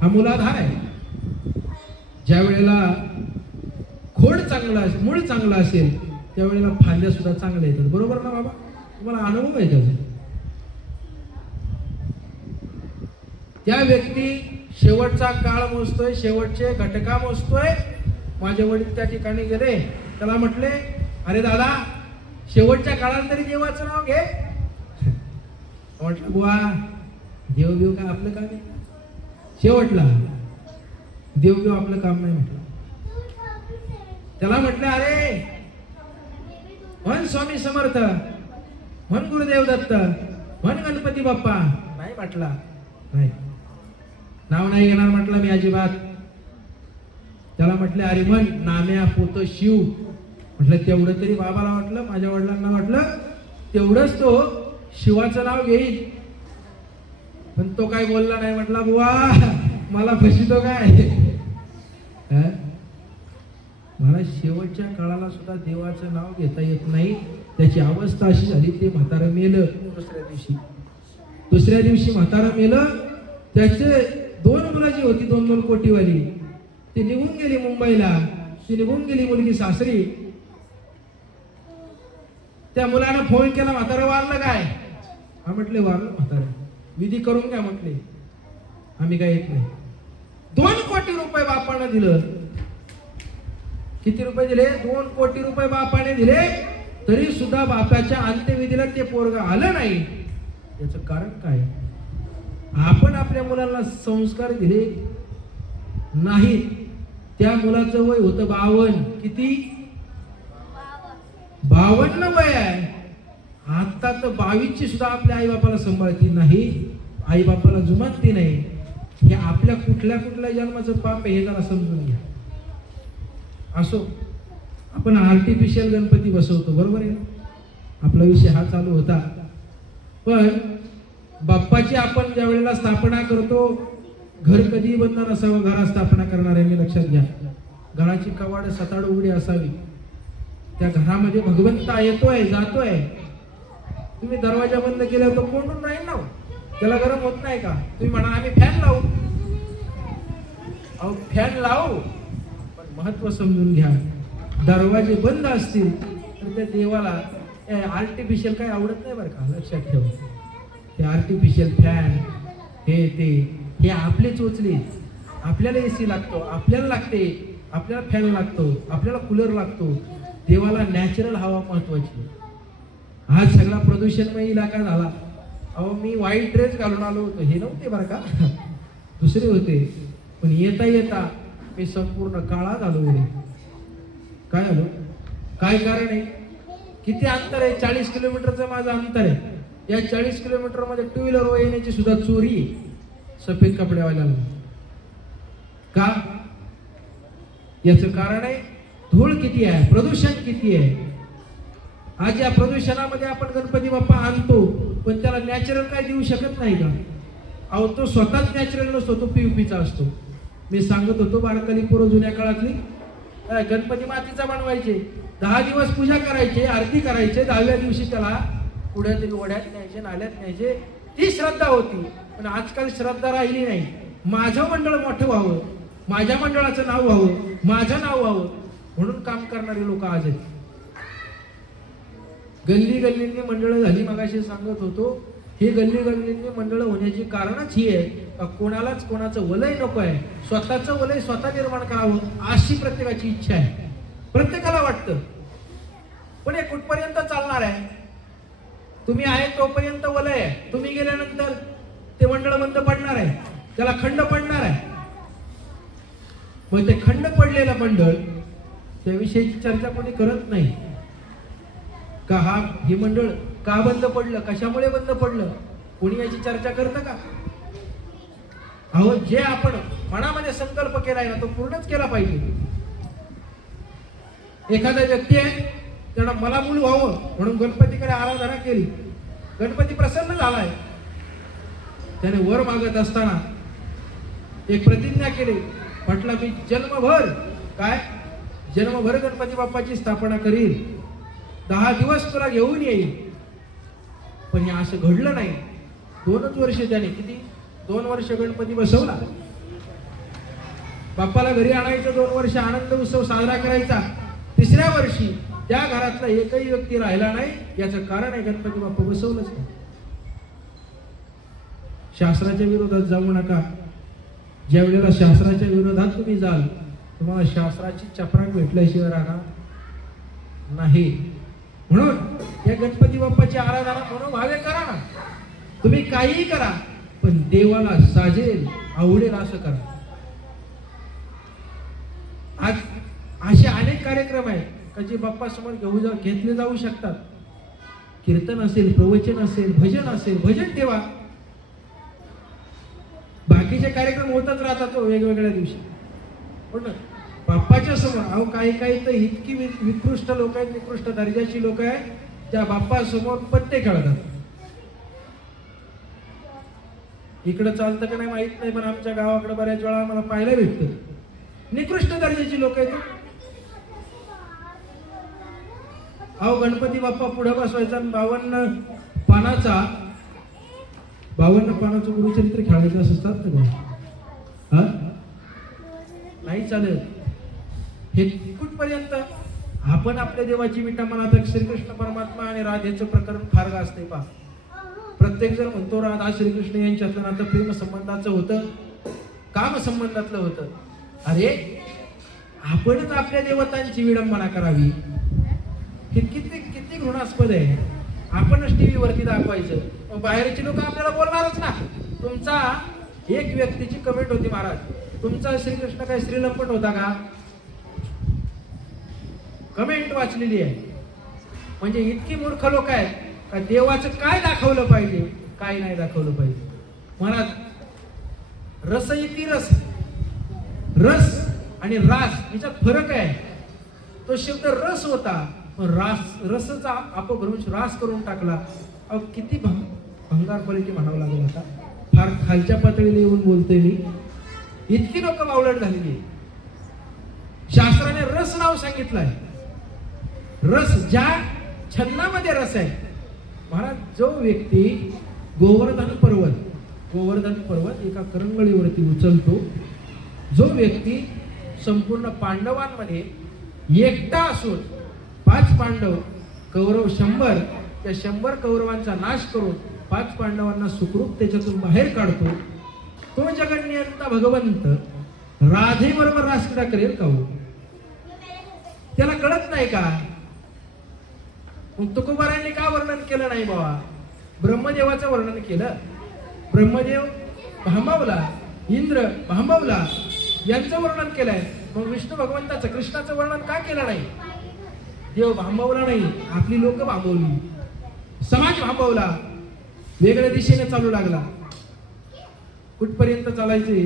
हा मूलाधार आहे. ज्या वेळेला खोड चांगला असेल, मूळ चांगला असेल, त्यावेळेला फांद्या सुद्धा चांगल्या येतात. बरोबर ना बाबा? तुम्हाला अनुभव आहे त्याचा. त्या व्यक्ती शेवटचा काळ मोजतोय, शेवटचे घटका मोजतोय. माझे वडील त्या ठिकाणी गेले, त्याला म्हटले, अरे दादा, शेवटच्या काळात तरी देवाचं नाव घे. म्हटलं बुवा, देवदेव काय आपलं काम आहे? शेवटला देवदेव आपलं काम नाही म्हटलं. त्याला म्हटलं, अरे म्हण स्वामी समर्थ, म्हण गुरुदेव दत्त, म्हण गणपती बाप्पा. नाही म्हटला, नाही, नाव नाही घेणार म्हटलं मी अजिबात. त्याला म्हटले अरे म्हण नाम्या पोत शिव. म्हटलं तेवढं तरी बाबाला वाटलं, माझ्या वडिलांना वाटलं तेवढंच तो शिवाचं नाव घेईल. पण तो काय बोलला नाही. म्हटला बुवा मला फसितो काय, मला शेवटच्या काळाला सुद्धा देवाचं नाव घेता येत नाही. त्याची अवस्था अशी झाली, ते म्हातारं मेलं. दुसऱ्या दिवशी म्हातारं मेलं. त्याचे 2 मुलं जी होती 2-2 कोटीवाली, ती निघून गेली मुंबईला. ती निघून गेली मुलगी सासरी. त्या मुलानं फोन केला, म्हातारं वारलं काय? हा म्हटले वारलं म्हातारं, विधी करून घ्या म्हटले. आम्ही काय येत नाही. 2 कोटी रुपये बापानं दिलं. किती रुपये दिले? 2 कोटी रुपये बापाने दिले. तरी सुद्धा बापाच्या अंत्यविधीला ते पोरग आलं नाही. याचं कारण काय? आपण आपल्या मुलांना संस्कार दिले नाही. त्या मुलाचं वय होतं 52. किती? 52 वय आहे. आता तर 22ची सुद्धा आपल्या आई बापाला सांभाळती नाही, आई बापाला जुमानती नाही. हे आपल्या कुठल्या कुठल्या जन्माचं पाप आहे हे जरा समजून घ्या. असो, आपण आर्टिफिशियल गणपती बसवतो, बरोबर आहे. आपला विषय हा चालू होता. पण बाप्पाची आपण ज्या वेळेला स्थापना करतो, घर कधीही बंद नसावं. घरात स्थापना करणाऱ्यांनी लक्षात घ्या, घराची कवाड सताड उघडी असावी. त्या घरामध्ये भगवंत येतोय जातोय. तुम्ही दरवाजा बंद केल्यावर तो कोंडून राहील ना, त्याला गरम होत नाही का? तुम्ही म्हणा आम्ही फॅन लावू. अहो फॅन लावू, पण महत्व समजून घ्या. दरवाजे बंद असतील तर त्या देवाला आर्टिफिशियल काही आवडत नाही बरं का, लक्षात ठेवा. ते आर्टिफिशियल फॅन हे ते हे आपले चोचले. आपल्याला एसी लागतो, आपल्याला लागते, आपल्याला फॅन लागतो, आपल्याला कूलर लागतो. देवाला नॅचरल हवा महत्वाची. हा सगळा प्रदूषणमय इलाका झाला. अहो मी व्हाईट ड्रेस घालून आलो होतो, हे नव्हते बरं का, दुसरे होते. पण येता येता मी संपूर्ण काळा झालो. काय आलो? काय कारण आहे? किती अंतर आहे? 40 किलोमीटरचं माझं अंतर आहे. या 40 किलोमीटर मध्ये 2 व्हीलर वर येण्याची सुद्धा चोरी सफेद कपड्यावाल्याला. का? याचं कारण आहे धूळ किती आहे, प्रदूषण किती आहे. आज या प्रदूषणामध्ये आपण गणपती बाप्पा आणतो, पण त्याला नॅचरल काय देऊ शकत नाही का? अहो तो स्वतःच नॅचरल नसतो, तो पीयूपीचा असतो. मी सांगत होतो बारकाली पोरं जुन्या काळातली गणपती मातीचा बनवायचे, 10 दिवस पूजा करायचे, आरती करायचे, 10व्या दिवशी त्याला पुढे तरी ओढ्यात न्यायचे, नाल्यात न्यायचे. ती श्रद्धा होती. पण आजकाल श्रद्धा राहिली नाही. माझं मंडळ मोठं व्हावं, माझ्या मंडळाचं नाव व्हावं, माझं नाव व्हावं म्हणून काम करणारे लोक आज आहेत. गल्ली गल्लींनी मंडळ झाली. मगाशी सांगत होतो, हे गल्ली गल्लींनी मंडळ होण्याची कारणच ही आहे का कोणालाच कोणाचं वलय नको आहे. स्वतःचं वलय स्वतः निर्माण करावं अशी प्रत्येकाची इच्छा आहे. प्रत्येकाला वाटतं. पण हे कुठपर्यंत चालणार आहे? तुम्ही आहे तोपर्यंत वलय आहे. तुम्ही गेल्यानंतर ते मंडळ बंद पडणार आहे, त्याला खंड पडणार आहे. मग ते खंड पडलेलं मंडळ त्याविषयीची चर्चा कोणी करत नाही का? हे मंडळ का बंद पडलं, कशामुळे बंद पडलं, कोणी याची चर्चा करतं का? अहो जे आपण मनामध्ये संकल्प केलाय ना तो पूर्णच केला पाहिजे. एखादा व्यक्ती आहे, त्याला मला मूल व्हावं म्हणून गणपतीकडे आराधना केली, गणपती प्रसन्न झालाय. त्याने वर मागत असताना एक प्रतिज्ञा केली, म्हटलं मी जन्मभर जन्मभर गणपती बाप्पाची स्थापना करील, 10 दिवस तुला घेऊन येईल. पण हे असं घडलं नाही. 2च वर्ष त्याने, किती 2 वर्ष गणपती बसवला. बाप्पाला घरी आणायचं, 2 वर्ष आनंद उत्सव साजरा करायचा. 3ऱ्या वर्षी त्या घरातला एकही व्यक्ती राहिला नाही. याचं कारण आहे गणपती बाप्पा बसवलंच नाही. शास्त्राच्या विरोधात जाऊ नका. ज्या वेळेला शास्त्राच्या विरोधात तुम्ही जाल, तुम्हाला शास्त्राची चपराक भेटल्याशिवाय राहणार नाही. म्हणून या गणपती बाप्पाची आराधना मनोभावे करा ना. तुम्ही काहीही करा, पण देवाला साजेल, आवडेल असं करा. आज असे अनेक कार्यक्रम आहेत का जे बाप्पा समोर घेतले जाऊ शकतात. कीर्तन असेल, प्रवचन असेल, भजन असेल, भजन ठेवा. बाकीचे कार्यक्रम होतच राहतात वेगवेगळ्या दिवशी. पण बाप्पाच्या समोर अहो काही तर इतकी विकृष्ट लोक आहेत, निकृष्ट दर्जाची लोक आहेत, त्या बाप्पा समोर पत्ते खेळतात. इकडं चालतं का नाही माहित नाही, पण आमच्या गावाकडे बऱ्याच वेळा आम्हाला पाहायला भेटतं. निकृष्ट दर्जाची लोक आहेत. अहो गणपती बाप्पा पुढे बसवायचा, 52 पानाचं गुरुचरित्र खेळायचं असतात ना हा, नाही चालत. हे कुठपर्यंत आपण आपल्या देवाची विटंबना. श्रीकृष्ण परमात्मा आणि राधेचं प्रकरण फार गाजते पहा. प्रत्येक जण म्हणतो राधा श्रीकृष्ण यांच्यातलं नातं प्रेम संबंधाचं होतं, काम संबंधातलं होतं. अरे आपणच आपल्या देवतांची विडंबना करावी, किती घृणास्पद आहे. आपणच टीव्ही वरती दाखवायचं, बाहेरची लोक आपल्याला बोलणारच ना. तुमचा एक व्यक्तीची कमेंट होती, महाराज तुमचा श्रीकृष्ण काय श्रीलंपट होता का, कमेंट वाचलेली आहे. म्हणजे इतकी मूर्ख लोक आहेत का देवाचं काय दाखवलं पाहिजे, काय नाही दाखवलं पाहिजे. महाराज रस इति रस, रस आणि रास याच्यात फरक आहे. तो शब्द रस होता, रसचा अपभ्रंश रास करून टाकला. अहो किती भंगार क्वालिटी म्हणावं लागेल. आता फार खालच्या पातळीला येऊन बोलतोय मी. इतकी लोक बावळट झालेली. शास्त्राने रस नाव सांगितलंय. रस ज्या छन्नामध्ये रस आहे. महाराज जो व्यक्ती गोवर्धन पर्वत एका करंगळीवरती उचलतो, जो व्यक्ती संपूर्ण पांडवांमध्ये एकटा असून 5 पांडव कौरव 100, त्या 100 कौरवांचा नाश करून 5 पांडवांना सुखरूप त्याच्यातून बाहेर काढतो, तो जगन्नियंता भगवंत राधेबरोबर रासक्रीडा करेल का हो? त्याला कळत नाही का? मग तुकोबारांनी का वर्णन केलं नाही बाबा? ब्रह्मदेवाचं वर्णन केलं. ब्रह्मदेव भांबावला, इंद्र भांबावला, यांचं वर्णन केलंय. मग विष्णू भगवंताचं, कृष्णाचं वर्णन का केलं नाही? देव भांबवला नाही, आपली लोक भांबवली, समाज भांबवला, वेगळ्या दिशेने चालू लागला. कुठपर्यंत चालायचे?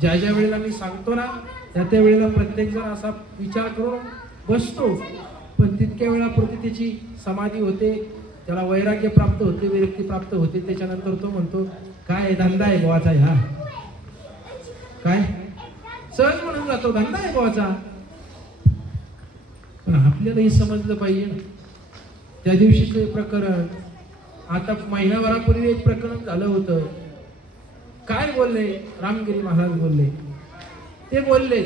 ज्या ज्या वेळेला मी सांगतो ना, त्या वेळेला प्रत्येक जण असा विचार करून बसतो, पण तितक्या वेळापुरती त्याची समाधी होते, त्याला वैराग्य प्राप्त होते, विरक्ती प्राप्त होते. त्याच्यानंतर तो म्हणतो काय धंदा आहे गोवाचा, ह्या काय सहज म्हणून जातो, धंदा आहे गोवाचा. पण आपल्याला हे समजलं पाहिजे ना. त्या दिवशीचं प्रकरण, आता महिनाभरापूर्वी एक प्रकरण झालं होतं. काय बोलले रामगिरी महाराज? ते बोलले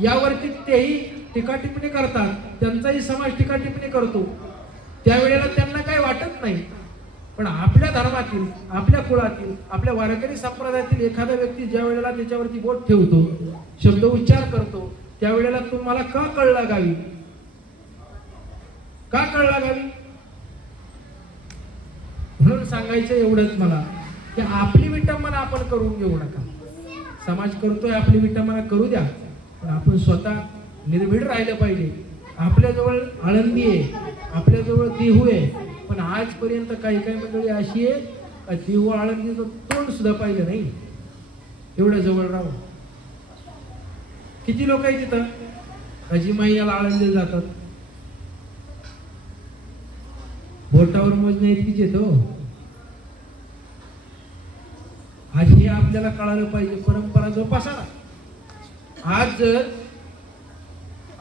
यावरती तेही टीका टिप्पणी करतात, त्यांचाही समाज टीका टिप्पणी करतो. त्यावेळेला त्यांना काही वाटत नाही. पण आपल्या धर्मातील, आपल्या कुळातील, आपल्या वारकरी संप्रदायातील एखादा व्यक्ती ज्या वेळेला त्याच्यावरती बोट ठेवतो, शब्द उच्चार करतो, त्यावेळेला तुम्हाला का कळ लागावी? का कळ लागावी? म्हणून सांगायचं एवढंच मला, की आपली विटंबना आपण करून घेऊ नका. समाज करतोय, आपली विटंबना करू द्या, पण आपण स्वतः निर्भीड राहिलं पाहिजे. आपल्याजवळ आळंदी आहे, आपल्याजवळ देहू आहे, पण आजपर्यंत काही मंडळी अशी आहे देहू आळंदीचं तोंड सुद्धा पाहिलं नाही. एवढ्या जवळ राहून किती लोक आहेत तिथं? अजिमाईला आळंदीला जातात, बोटावर मोजणे इतकीच येतो. आज हे आपल्याला कळालं पाहिजे. परंपरा जोपासा ना.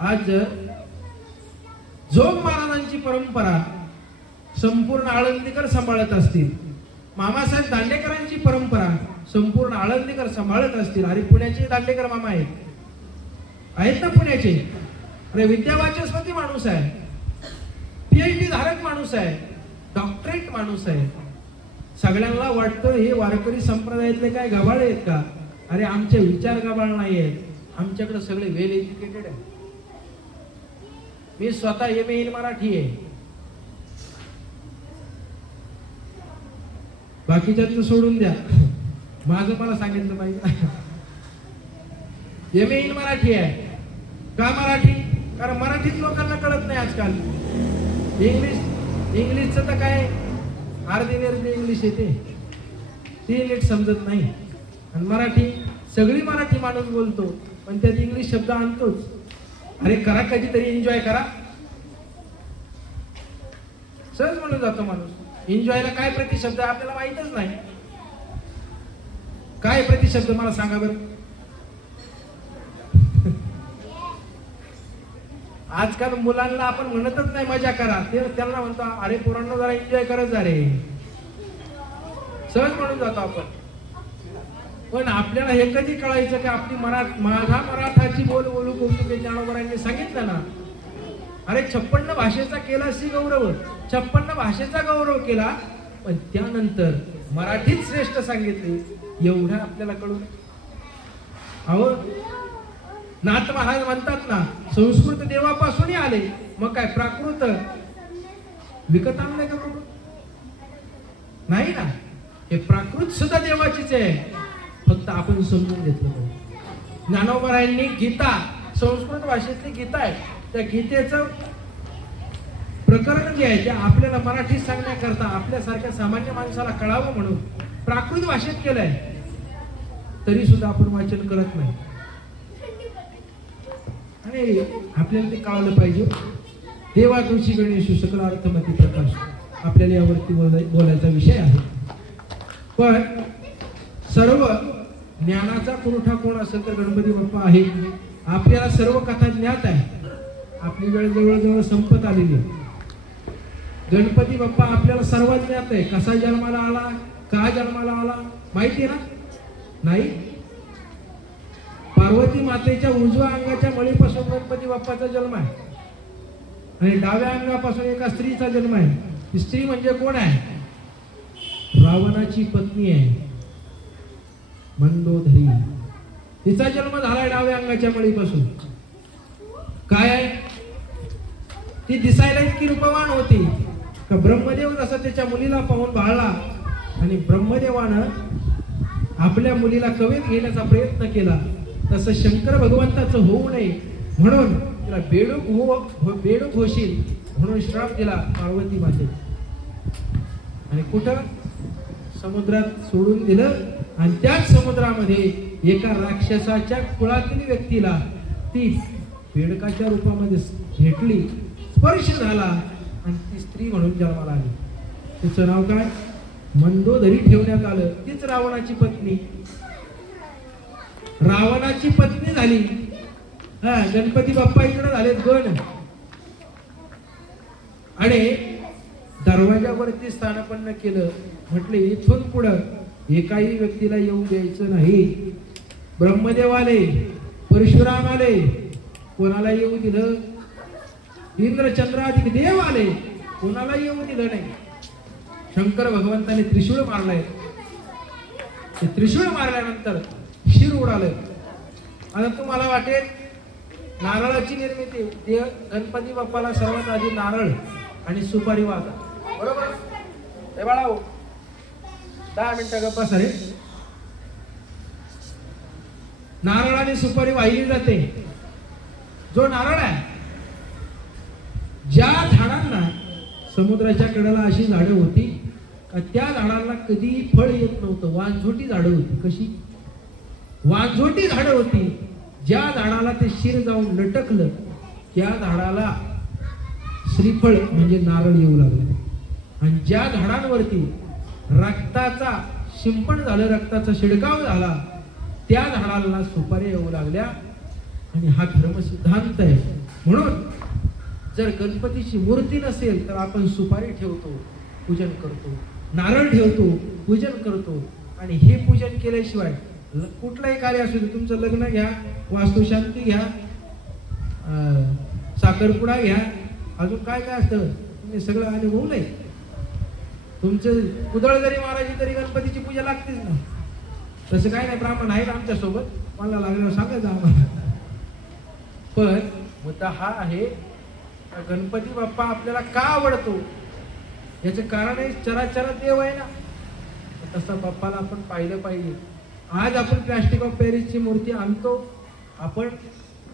आज जर जोग महाराजांची परंपरा संपूर्ण आळंदीकर सांभाळत असतील, मामासाहेब दांडेकरांची परंपरा संपूर्ण आळंदीकर सांभाळत असतील. अरे पुण्याचे दांडेकर मामा आहेत ना पुण्याचे. अरे विद्यावाचस्पती माणूस आहे, PhD धारक माणूस आहे, डॉक्टरेट माणूस आहे. सगळ्यांना वाटतं हे वारकरी संप्रदायातले काय गबाळ आहेत का? अरे आमचे विचार गबाळ नाही आहेत, आमच्याकडे सगळे वेल एज्युकेटेड आहे. मी स्वतः MA in मराठी आहे. बाकीच्यात सोडून द्या, माझं मला सांगितलं पाहिजे. MA in मराठी आहे. का मराठी? कारण मराठीत लोकांना कळत नाही आजकाल. इंग्लिशचं तर काय अर्धी निर्धी इंग्लिश येते, ती नीट समजत नाही. आणि मराठी सगळी मराठी माणूस बोलतो, पण त्यात इंग्लिश शब्द आणतोच. अरे करा कधीतरी एन्जॉय करा, सहज म्हणून जातो माणूस. एन्जॉयला काय प्रतिशब्द आपल्याला माहितच नाही. काय प्रतिशब्द मला सांगा बरं. आजकाल मुलांना आपण म्हणतच नाही मजा करा, ते त्यांना म्हणतो अरे पोरांनो जरा एन्जॉय करत जा रे, सहज म्हणून जातो आपण. पण आपल्याला हे कधी कळायचं की आपली माझा मराठाची बोल बोलू कौतुके ज्ञानोबरांनी सांगितलं ना. अरे 56 भाषेचा केला सी गौरव, 56 भाषेचा गौरव केला, पण त्यानंतर मराठीत श्रेष्ठ सांगितले, एवढं आपल्याला कळून. अहो नाथ महाराज म्हणतात ना, संस्कृत देवापासूनही आले, मग काय प्राकृत विकत आणलंय का बरोबर नाही ना. हे प्राकृत सुद्धा देवाचीच आहे, फक्त आपण समजून घेतलं पाहिजे. ज्ञानोबरायांनी गीता, संस्कृत भाषेतली गीता आहे, त्या गीतेचं प्रकरण जे आहे ते आपल्याला मराठीत सांगण्याकरता आपल्यासारख्या सामान्य माणसाला कळावं म्हणून प्राकृत भाषेत केलंय, तरी सुद्धा आपण वाचन करत नाही. आणि आपल्याला ते कळलं पाहिजे. देवा तुळशी गणेश सकल अर्थमती प्रकाश, आपल्याला यावरती बोलायचा विषय आहे. पण सर्व ज्ञानाचा पुरवठा कोण असेल तर गणपती बाप्पा आहे. आपल्याला सर्व कथा ज्ञात आहे. आपली वेळ जवळजवळ संपत आलेली आहे. गणपती बाप्पा आपल्याला सर्वात ज्ञात आहे. कसा जन्माला आला, का जन्माला आला माहिती आहे ना. नाही, पार्वती मातेच्या उजव्या अंगाच्या मळीपासून गणपती बाप्पाचा जन्म आहे आणि डाव्या अंगापासून एका स्त्रीचा जन्म आहे. ती स्त्री म्हणजे कोण आहे? रावणाची पत्नी आहे, मंदोदरी. तिचा जन्म झालाय डाव्या अंगाच्या मळीपासून. काय आहे? ती दिसायला इतकी रूपवान होती का ब्रह्मदेव जसा त्याच्या मुलीला पाहून भाळला आणि ब्रह्मदेवानं आपल्या मुलीला कवेत घेण्याचा प्रयत्न केला, तसं शंकर भगवंताचं होऊ नये म्हणून तिला बेडूक होशील म्हणून श्राप दिला पार्वती माते. आणि कुठं? समुद्रात सोडून दिलं. आणि त्याच समुद्रामध्ये एका राक्षसाच्या कुळातील व्यक्तीला ती बेडकाच्या रूपामध्ये भेटली, स्पर्श झाला आणि ती स्त्री म्हणून जन्माला आली. तिचं नाव काय? मंदोदरी ठेवण्यात आलं. तीच रावणाची पत्नी. रावणाची पत्नी झाली. गणपती बाप्पा इकडे झालेत गण. आणि दरवाजावरती स्थानपन्न केलं. म्हटले इथून पुढं एकाही व्यक्तीला येऊ द्यायचं नाही. ब्रह्मदेव आले, परशुराम आले, कोणाला येऊ दिलं? इंद्रचंद्राधिक देव आले, कोणाला येऊ दिलं नाही. शंकर भगवंताने त्रिशूळ मारलाय. ते त्रिशूळ मारल्यानंतर शिर उडालं. आता तुम्हाला वाटेल नारळाची निर्मिती, गणपती बाप्पाला सर्वात आधी नारळ आणि सुपारी वाहता, बरोबर? हे बाळा 10 मिनिटं गप्पा सारे. नारळ आणि सुपारी वाहिली जाते. जो नारळ आहे, ज्या झाडांना समुद्राच्या कडेला अशी झाडं होती का त्या झाडांना कधी फळ येत नव्हतं, वांझोटी झाडं होती. कशी? वांझोटी झाडं होती. ज्या झाडाला ते शिर जाऊन लटकलं त्या झाडाला श्रीफळ म्हणजे नारळ येऊ लागलं. आणि ज्या झाडांवरती रक्ताचा शिंपण झालं, रक्ताचा शिडकाव झाला, त्या झाडाला सुपारी येऊ लागल्या. आणि हा धर्म सिद्धांत आहे. म्हणून जर गणपतीची मूर्ती नसेल तर आपण सुपारी ठेवतो, पूजन करतो, नारळ ठेवतो, पूजन करतो. आणि हे पूजन केल्याशिवाय कुठलंही कार्य असू दे, तुमचं लग्न घ्या, वास्तुशांती घ्या, साखरपुडा घ्या, अजून काय काय असतं तुम्ही सगळं अनुभवू नये. तुमचं कुदळ जरी मारायची तरी गणपतीची पूजा लागतेच ना. तसं काय नाही, ब्राह्मण आहेत आमच्या सोबत, मला लागल्यावर सांगायचं आम्हाला. पण मुद्दा हा आहे, गणपती बाप्पा आपल्याला का आवडतो याचे कारण आहे चराचर देव आहे ना. तसा बाप्पाला आपण पाहिलं पाहिजे. आज आपण प्लॅस्टिक ऑफ पॅरिसची मूर्ती आणतो, आपण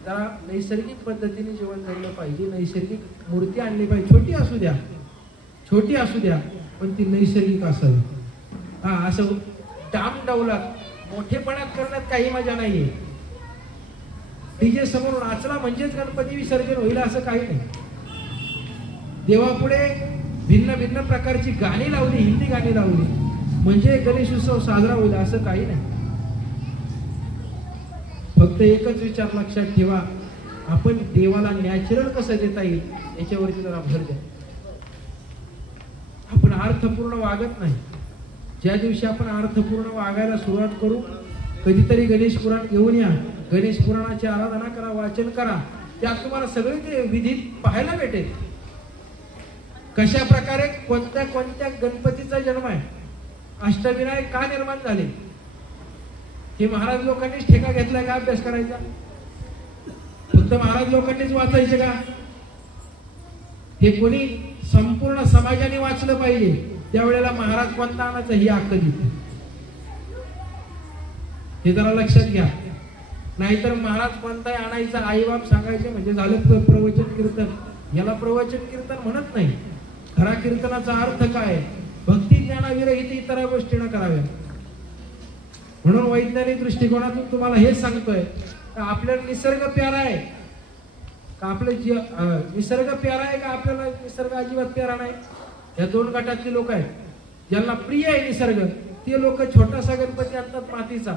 जरा नैसर्गिक पद्धतीने जेवण जगलं पाहिजे. नैसर्गिक मूर्ती आणली पाहिजे, छोटी असू द्या पण ती नैसर्गिक असावी. असं डामडौलात मोठेपणात करण्यात काही मजा नाहीये. डीजे समोर नाचला म्हणजेच गणपती विसर्जन होईल असं काही नाही. देवापुढे भिन्न भिन्न प्रकारची गाणी लावली, हिंदी गाणी लावली म्हणजे गणेश उत्सव साजरा होईल असं काही नाही. फक्त एकच विचार लक्षात ठेवा, आपण देवाला नॅचरल कसं देता येईल याच्यावरती जरा भर द्या. आपण अर्थपूर्ण वागत नाही. ज्या दिवशी आपण अर्थपूर्ण वागायला सुरुवात करू, कधीतरी गणेश पुराण घेऊन या, गणेश पुराणाची आराधना करा, वाचन करा, त्यात तुम्हाला सगळे ते विधी पाहायला भेटेल. कशा प्रकारे कोणत्या कोणत्या गणपतीचा जन्म आहे, अष्टविनायक का निर्माण झाले, हे महाराज लोकांनीच ठेका घेतलाय का अभ्यास करायचा? फक्त महाराज लोकांनीच वाचायचे का? हे कोणी संपूर्ण समाजाने वाचलं पाहिजे. त्यावेळेला महाराज कोणता आणायचा ही अक्कल येते. हे जरा लक्षात घ्या. नाहीतर महाराज कोणताही आणायचा आई बाप सांगायचे म्हणजे झालं प्रवचन कीर्तन. याला प्रवचन कीर्तन म्हणत नाही. खरा कीर्तनाचा अर्थ काय? भक्ती ज्ञानाविरहित इतर गोष्टी न कराव्या. म्हणून वैज्ञानिक दृष्टिकोनातून तुम्हाला हेच सांगतोय का आपल्याला निसर्ग प्यारा आहे का, आपलं निसर्ग प्यारा आहे का आपल्याला निसर्ग अजिबात प्यारा नाही. या दोन गटातली लोक आहेत. ज्यांना प्रिय आहे निसर्ग ते लोक छोटासा गणपती आणतात मातीचा,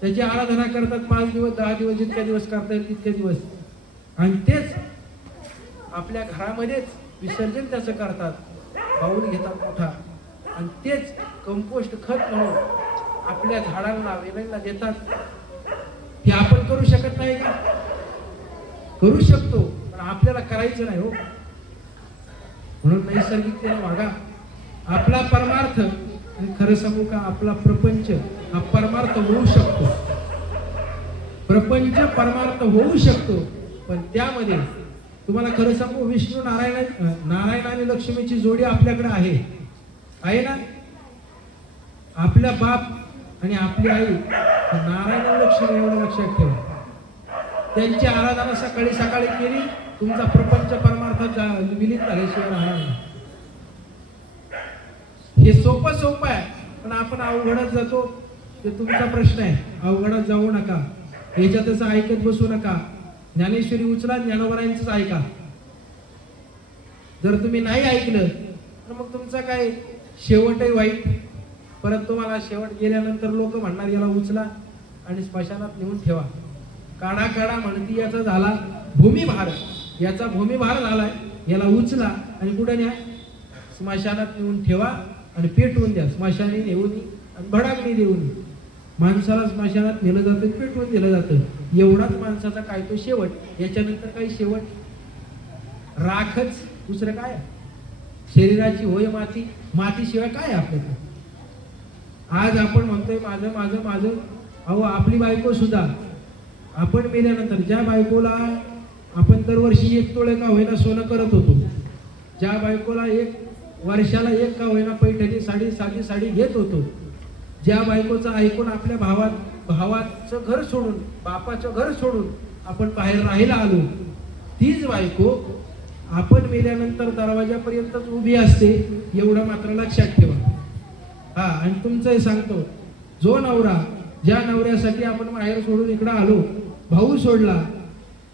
त्याची आराधना करतात 5 दिवस 10 दिवस, जितक्या दिवस करता येईल तितके दिवस, आणि तेच आपल्या घरामध्येच विसर्जन त्याचं करतात. बाऊल घेतात मोठा आणि तेच कंपोस्ट खत म्हणून आपल्या झाडांना वेलांना देतात. हे आपण करू शकत नाही का? करू शकतो, पण आपल्याला करायचं नाही हो. म्हणून नैसर्गिकतेने वागा. आपला परमार्थ, आणि खरं सांगू का, आपला प्रपंच हा परमार्थ होऊ शकतो. प्रपंच परमार्थ होऊ शकतो, पण त्यामध्ये तुम्हाला खरं सांगू, विष्णू नारायण आणि लक्ष्मीची जोडी आपल्याकडे आहे ना. आपल्या बाप आणि आपली आई नारायण आणि लक्ष्मी, एवढं लक्षात ठेवा. त्यांची आराधना सकाळी केली, तुमचा प्रपंच परमार्थात विलीन झाल्याशिवाय राहणार नाही. हे सोपं आहे, पण आपण अवघडत जातो. ते तुमचा प्रश्न आहे. अवघडत जाऊ नका, याच्यातच ऐकत बसू नका. ज्ञानेश्वरी उचला, ज्ञानोबरायांचंच ऐका. जर तुम्ही नाही ऐकलं तर मग तुमचा काय शेवटही वाईट. परत तुम्हाला शेवट गेल्यानंतर लोक म्हणणार याला उचला आणि स्मशानात नेऊन ठेवा. काढा म्हणती याचा झाला भूमिभार, याचा भूमिभार झालाय, याला उचला आणि कुठे न्या? स्मशानात नेऊन ठेवा आणि पेटवून द्या. स्मशानी नेऊन आणि भडाकणी देऊन माणसाला स्मशानात नेलं जातं, पेटवून दिलं जातं. एवढाच माणसाचा काय तो शेवट. याच्यानंतर काही शेवट राखच, दुसरं काय? शरीराची होय मातीशिवाय काय आपल्याकडे? आज आपण म्हणतोय माझं. अहो, आपली बायको सुद्धा आपण मेल्यानंतर, ज्या बायकोला आपण दरवर्षी 1 तोळे का होईना सोनं करत होतो, ज्या बायकोला वर्षाला 1 का होईना पैठणी साधी साडी घेत होतो, ज्या बायकोचं ऐकून आपल्या भावाचं घर सोडून, बापाचं घर सोडून आपण बाहेर राहायला आलो, तीच बायको आपण मेल्यानंतर दरवाजापर्यंतच उभी असते. एवढं मात्र लक्षात ठेवा. आणि तुमचं सांगतो, जो नवरा, ज्या नवऱ्यासाठी आपण बाहेर सोडून इकडं आलो, भाऊ सोडला,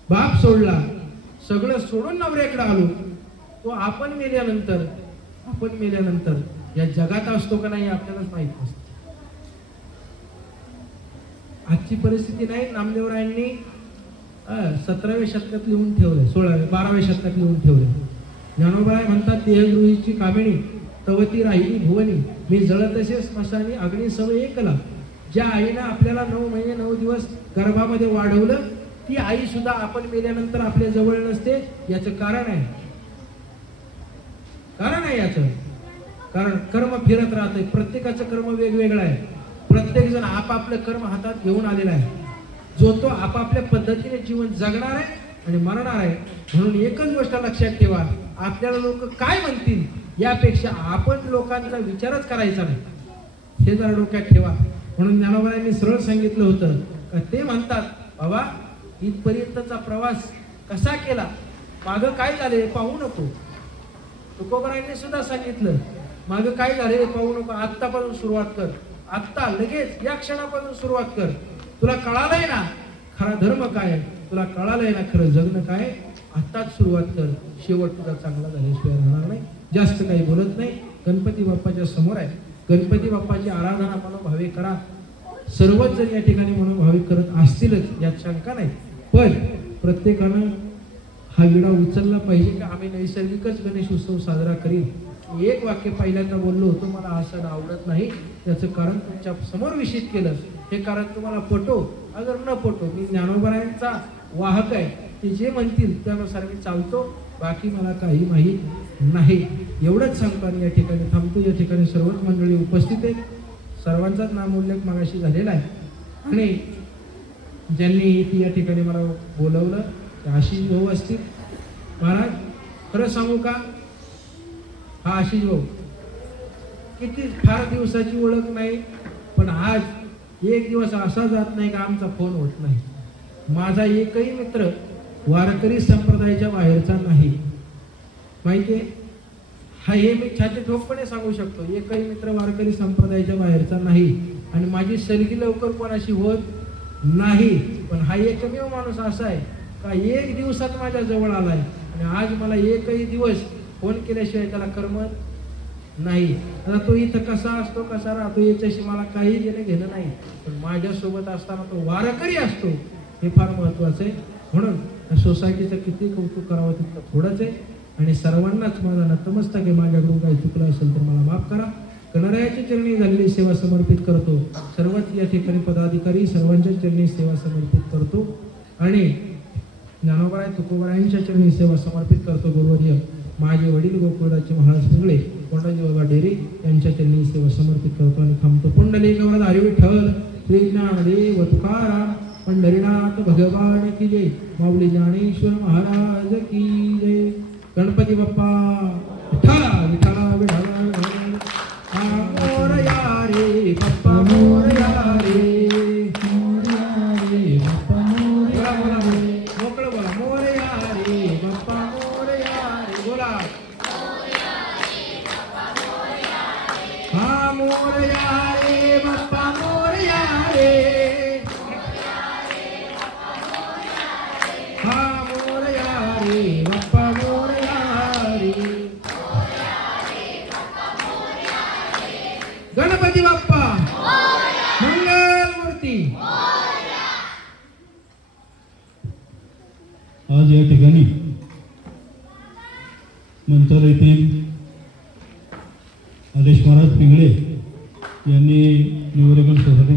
बाप सोडला, सगळं सोडून नवऱ्याकडे आलो, तो आपण मेल्यानंतर या जगात असतो का नाही आपल्यालाच माहित नसतं. आजची परिस्थिती नाही. नामदेवरायांनी 17व्या शतकात लिहून ठेवलंय, 12व्या शतकात लिहून ठेवलंय. ज्ञानोबा म्हणतात, देहगृहीची कामिणी तवती राहिली भुवनी, मी जळत असे स्मशानी अग्नी सव एकला. ज्या आईनं आपल्याला 9 महिने 9 दिवस गर्भामध्ये वाढवलं, ती आई सुद्धा आपण मेल्यानंतर आपल्या जवळ नसते. याचं कारण आहे याचं. कारण कर्म फिरत राहतंय. प्रत्येकाचं कर्म वेगवेगळं आहे. प्रत्येक जण आपापलं कर्म हातात घेऊन आलेला आहे. जो तो आपापल्या पद्धतीने जीवन जगणार आहे आणि मरणार आहे. म्हणून एकच गोष्ट लक्षात ठेवा, आपल्याला लोक काय म्हणतील यापेक्षा आपण लोकांचा विचारच करायचा नाही. हे जरा डोक्यात ठेवा. म्हणून ज्ञानोबांनी सरळ सांगितलं होतं का, ते म्हणतात बाबा इथपर्यंतचा प्रवास कसा केला, मागं काय झाले पाहू नको. तुकोबरायांनी सुद्धा सांगितलं, मागं काय झाले पाहू नको, आत्तापासून सुरुवात कर. आत्ता लगेच या क्षणापासून सुरुवात कर. तुला कळालंय ना खरा धर्म काय, तुला कळालंय ना खरं जगणं काय, आत्ताच सुरुवात कर. शेवट तुझा चांगला झाल्याशिवाय राहणार नाही. जास्त काही बोलत नाही. गणपती बाप्पाच्या समोर आहे. गणपती बाप्पाची आराधना मनोभावे करा. सर्वच जण या ठिकाणी मनोभावे करत असतीलच यात शंका नाही. पण प्रत्येकानं हा विडा उचलला पाहिजे की आम्ही नैसर्गिकच गणेश उत्सव साजरा करीन. एक वाक्य पहिल्यांदा बोललो होतो, मला हा सण आवडत नाही, त्याचं कारण तुमच्या समोर विषित केलं. हे कारण तुम्हाला पटो अगर न पटो, मी ज्ञानोबरायांचा वाहक आहे. ते जे म्हणतील त्यानुसार मी चालतो, बाकी मला काही माहीत नाही. एवढंच सांगतो आणि या ठिकाणी थांबतो. या ठिकाणी सर्वच मंडळी उपस्थित आहेत. सर्वांचाच नामोल्लेख मागाशी झालेला आहे. आणि ज्यांनी ती या ठिकाणी मला बोलवलं ते आशिष भाऊ असतील. महाराज खरं सांगू का, हा आशिष भाऊ किती फार दिवसाची ओळख नाही, पण आज एक दिवस असा जात नाही का आमचा फोन होत नाही. माझा एकही मित्र वारकरी संप्रदायाच्या बाहेरचा नाही. माहितीये, हा हे मी छाती ठोकपणे सांगू शकतो. एकही मित्र वारकरी संप्रदायाच्या बाहेरचा नाही आणि माझी सलगी लवकर कोणाशी होत नाही. पण हा एकमेव माणूस असा आहे का एक दिवसात माझ्या जवळ आलाय आणि आज मला एकही दिवस फोन केल्याशिवाय त्याला करमत नाही. आता तो इथं कसा असतो कसा राहतो याच्याशी मला काही देणं घेणं नाही, पण माझ्यासोबत असताना तो वारकरी असतो हे फार महत्वाचं आहे. म्हणून सोसायटीचं किती कौतुक करावं तितकं थोडंच आहे. आणि सर्वांनाच माझा नतमस्तक आहे. माझ्याकडून काही चुकलं असेल तर मला माफ करा. गणरायाच्या चरणी झालेली सेवा समर्पित करतो. सर्वच या ठिकाणी पदाधिकारी सर्वांच्या चरणी सेवा समर्पित करतो आणि ज्ञानोबराय तुकोबरायांच्या चरणी सेवा समर्पित करतो. गुरुवर्य माझे वडील गोकुळदासचे महाराज पिंगळे कोंडाजी बाबा डेरे यांच्या चरणी सेवा समर्पित करतो आणि थांबतो. पुंडलिकवरद हरी विठ्ठल श्री ज्ञानदेव तुकाराम पंढरीनाथ भगवान की जय. माऊली ज्ञानेश्वर महाराज की जय. गणपती बाप्पा विठ्ठला विठ्ठला विठ्ठला मोरया रे बाप्पा मोरया रे मोरया रे बाप्पा मोरया रे. मोकळं बोला, मोरया रे बाप्पा मोरया रे. बोला हा मोरया रे बाप्पा मोरया रे. हा मोरया रे बाप्पा मोरया रे. गणपती बाप्पा मंगलमूर्ती. आज या ठिकाणी मंचाला येथील आदेश महाराज पिंगळे यांनी न्यूरेबल सोसायटी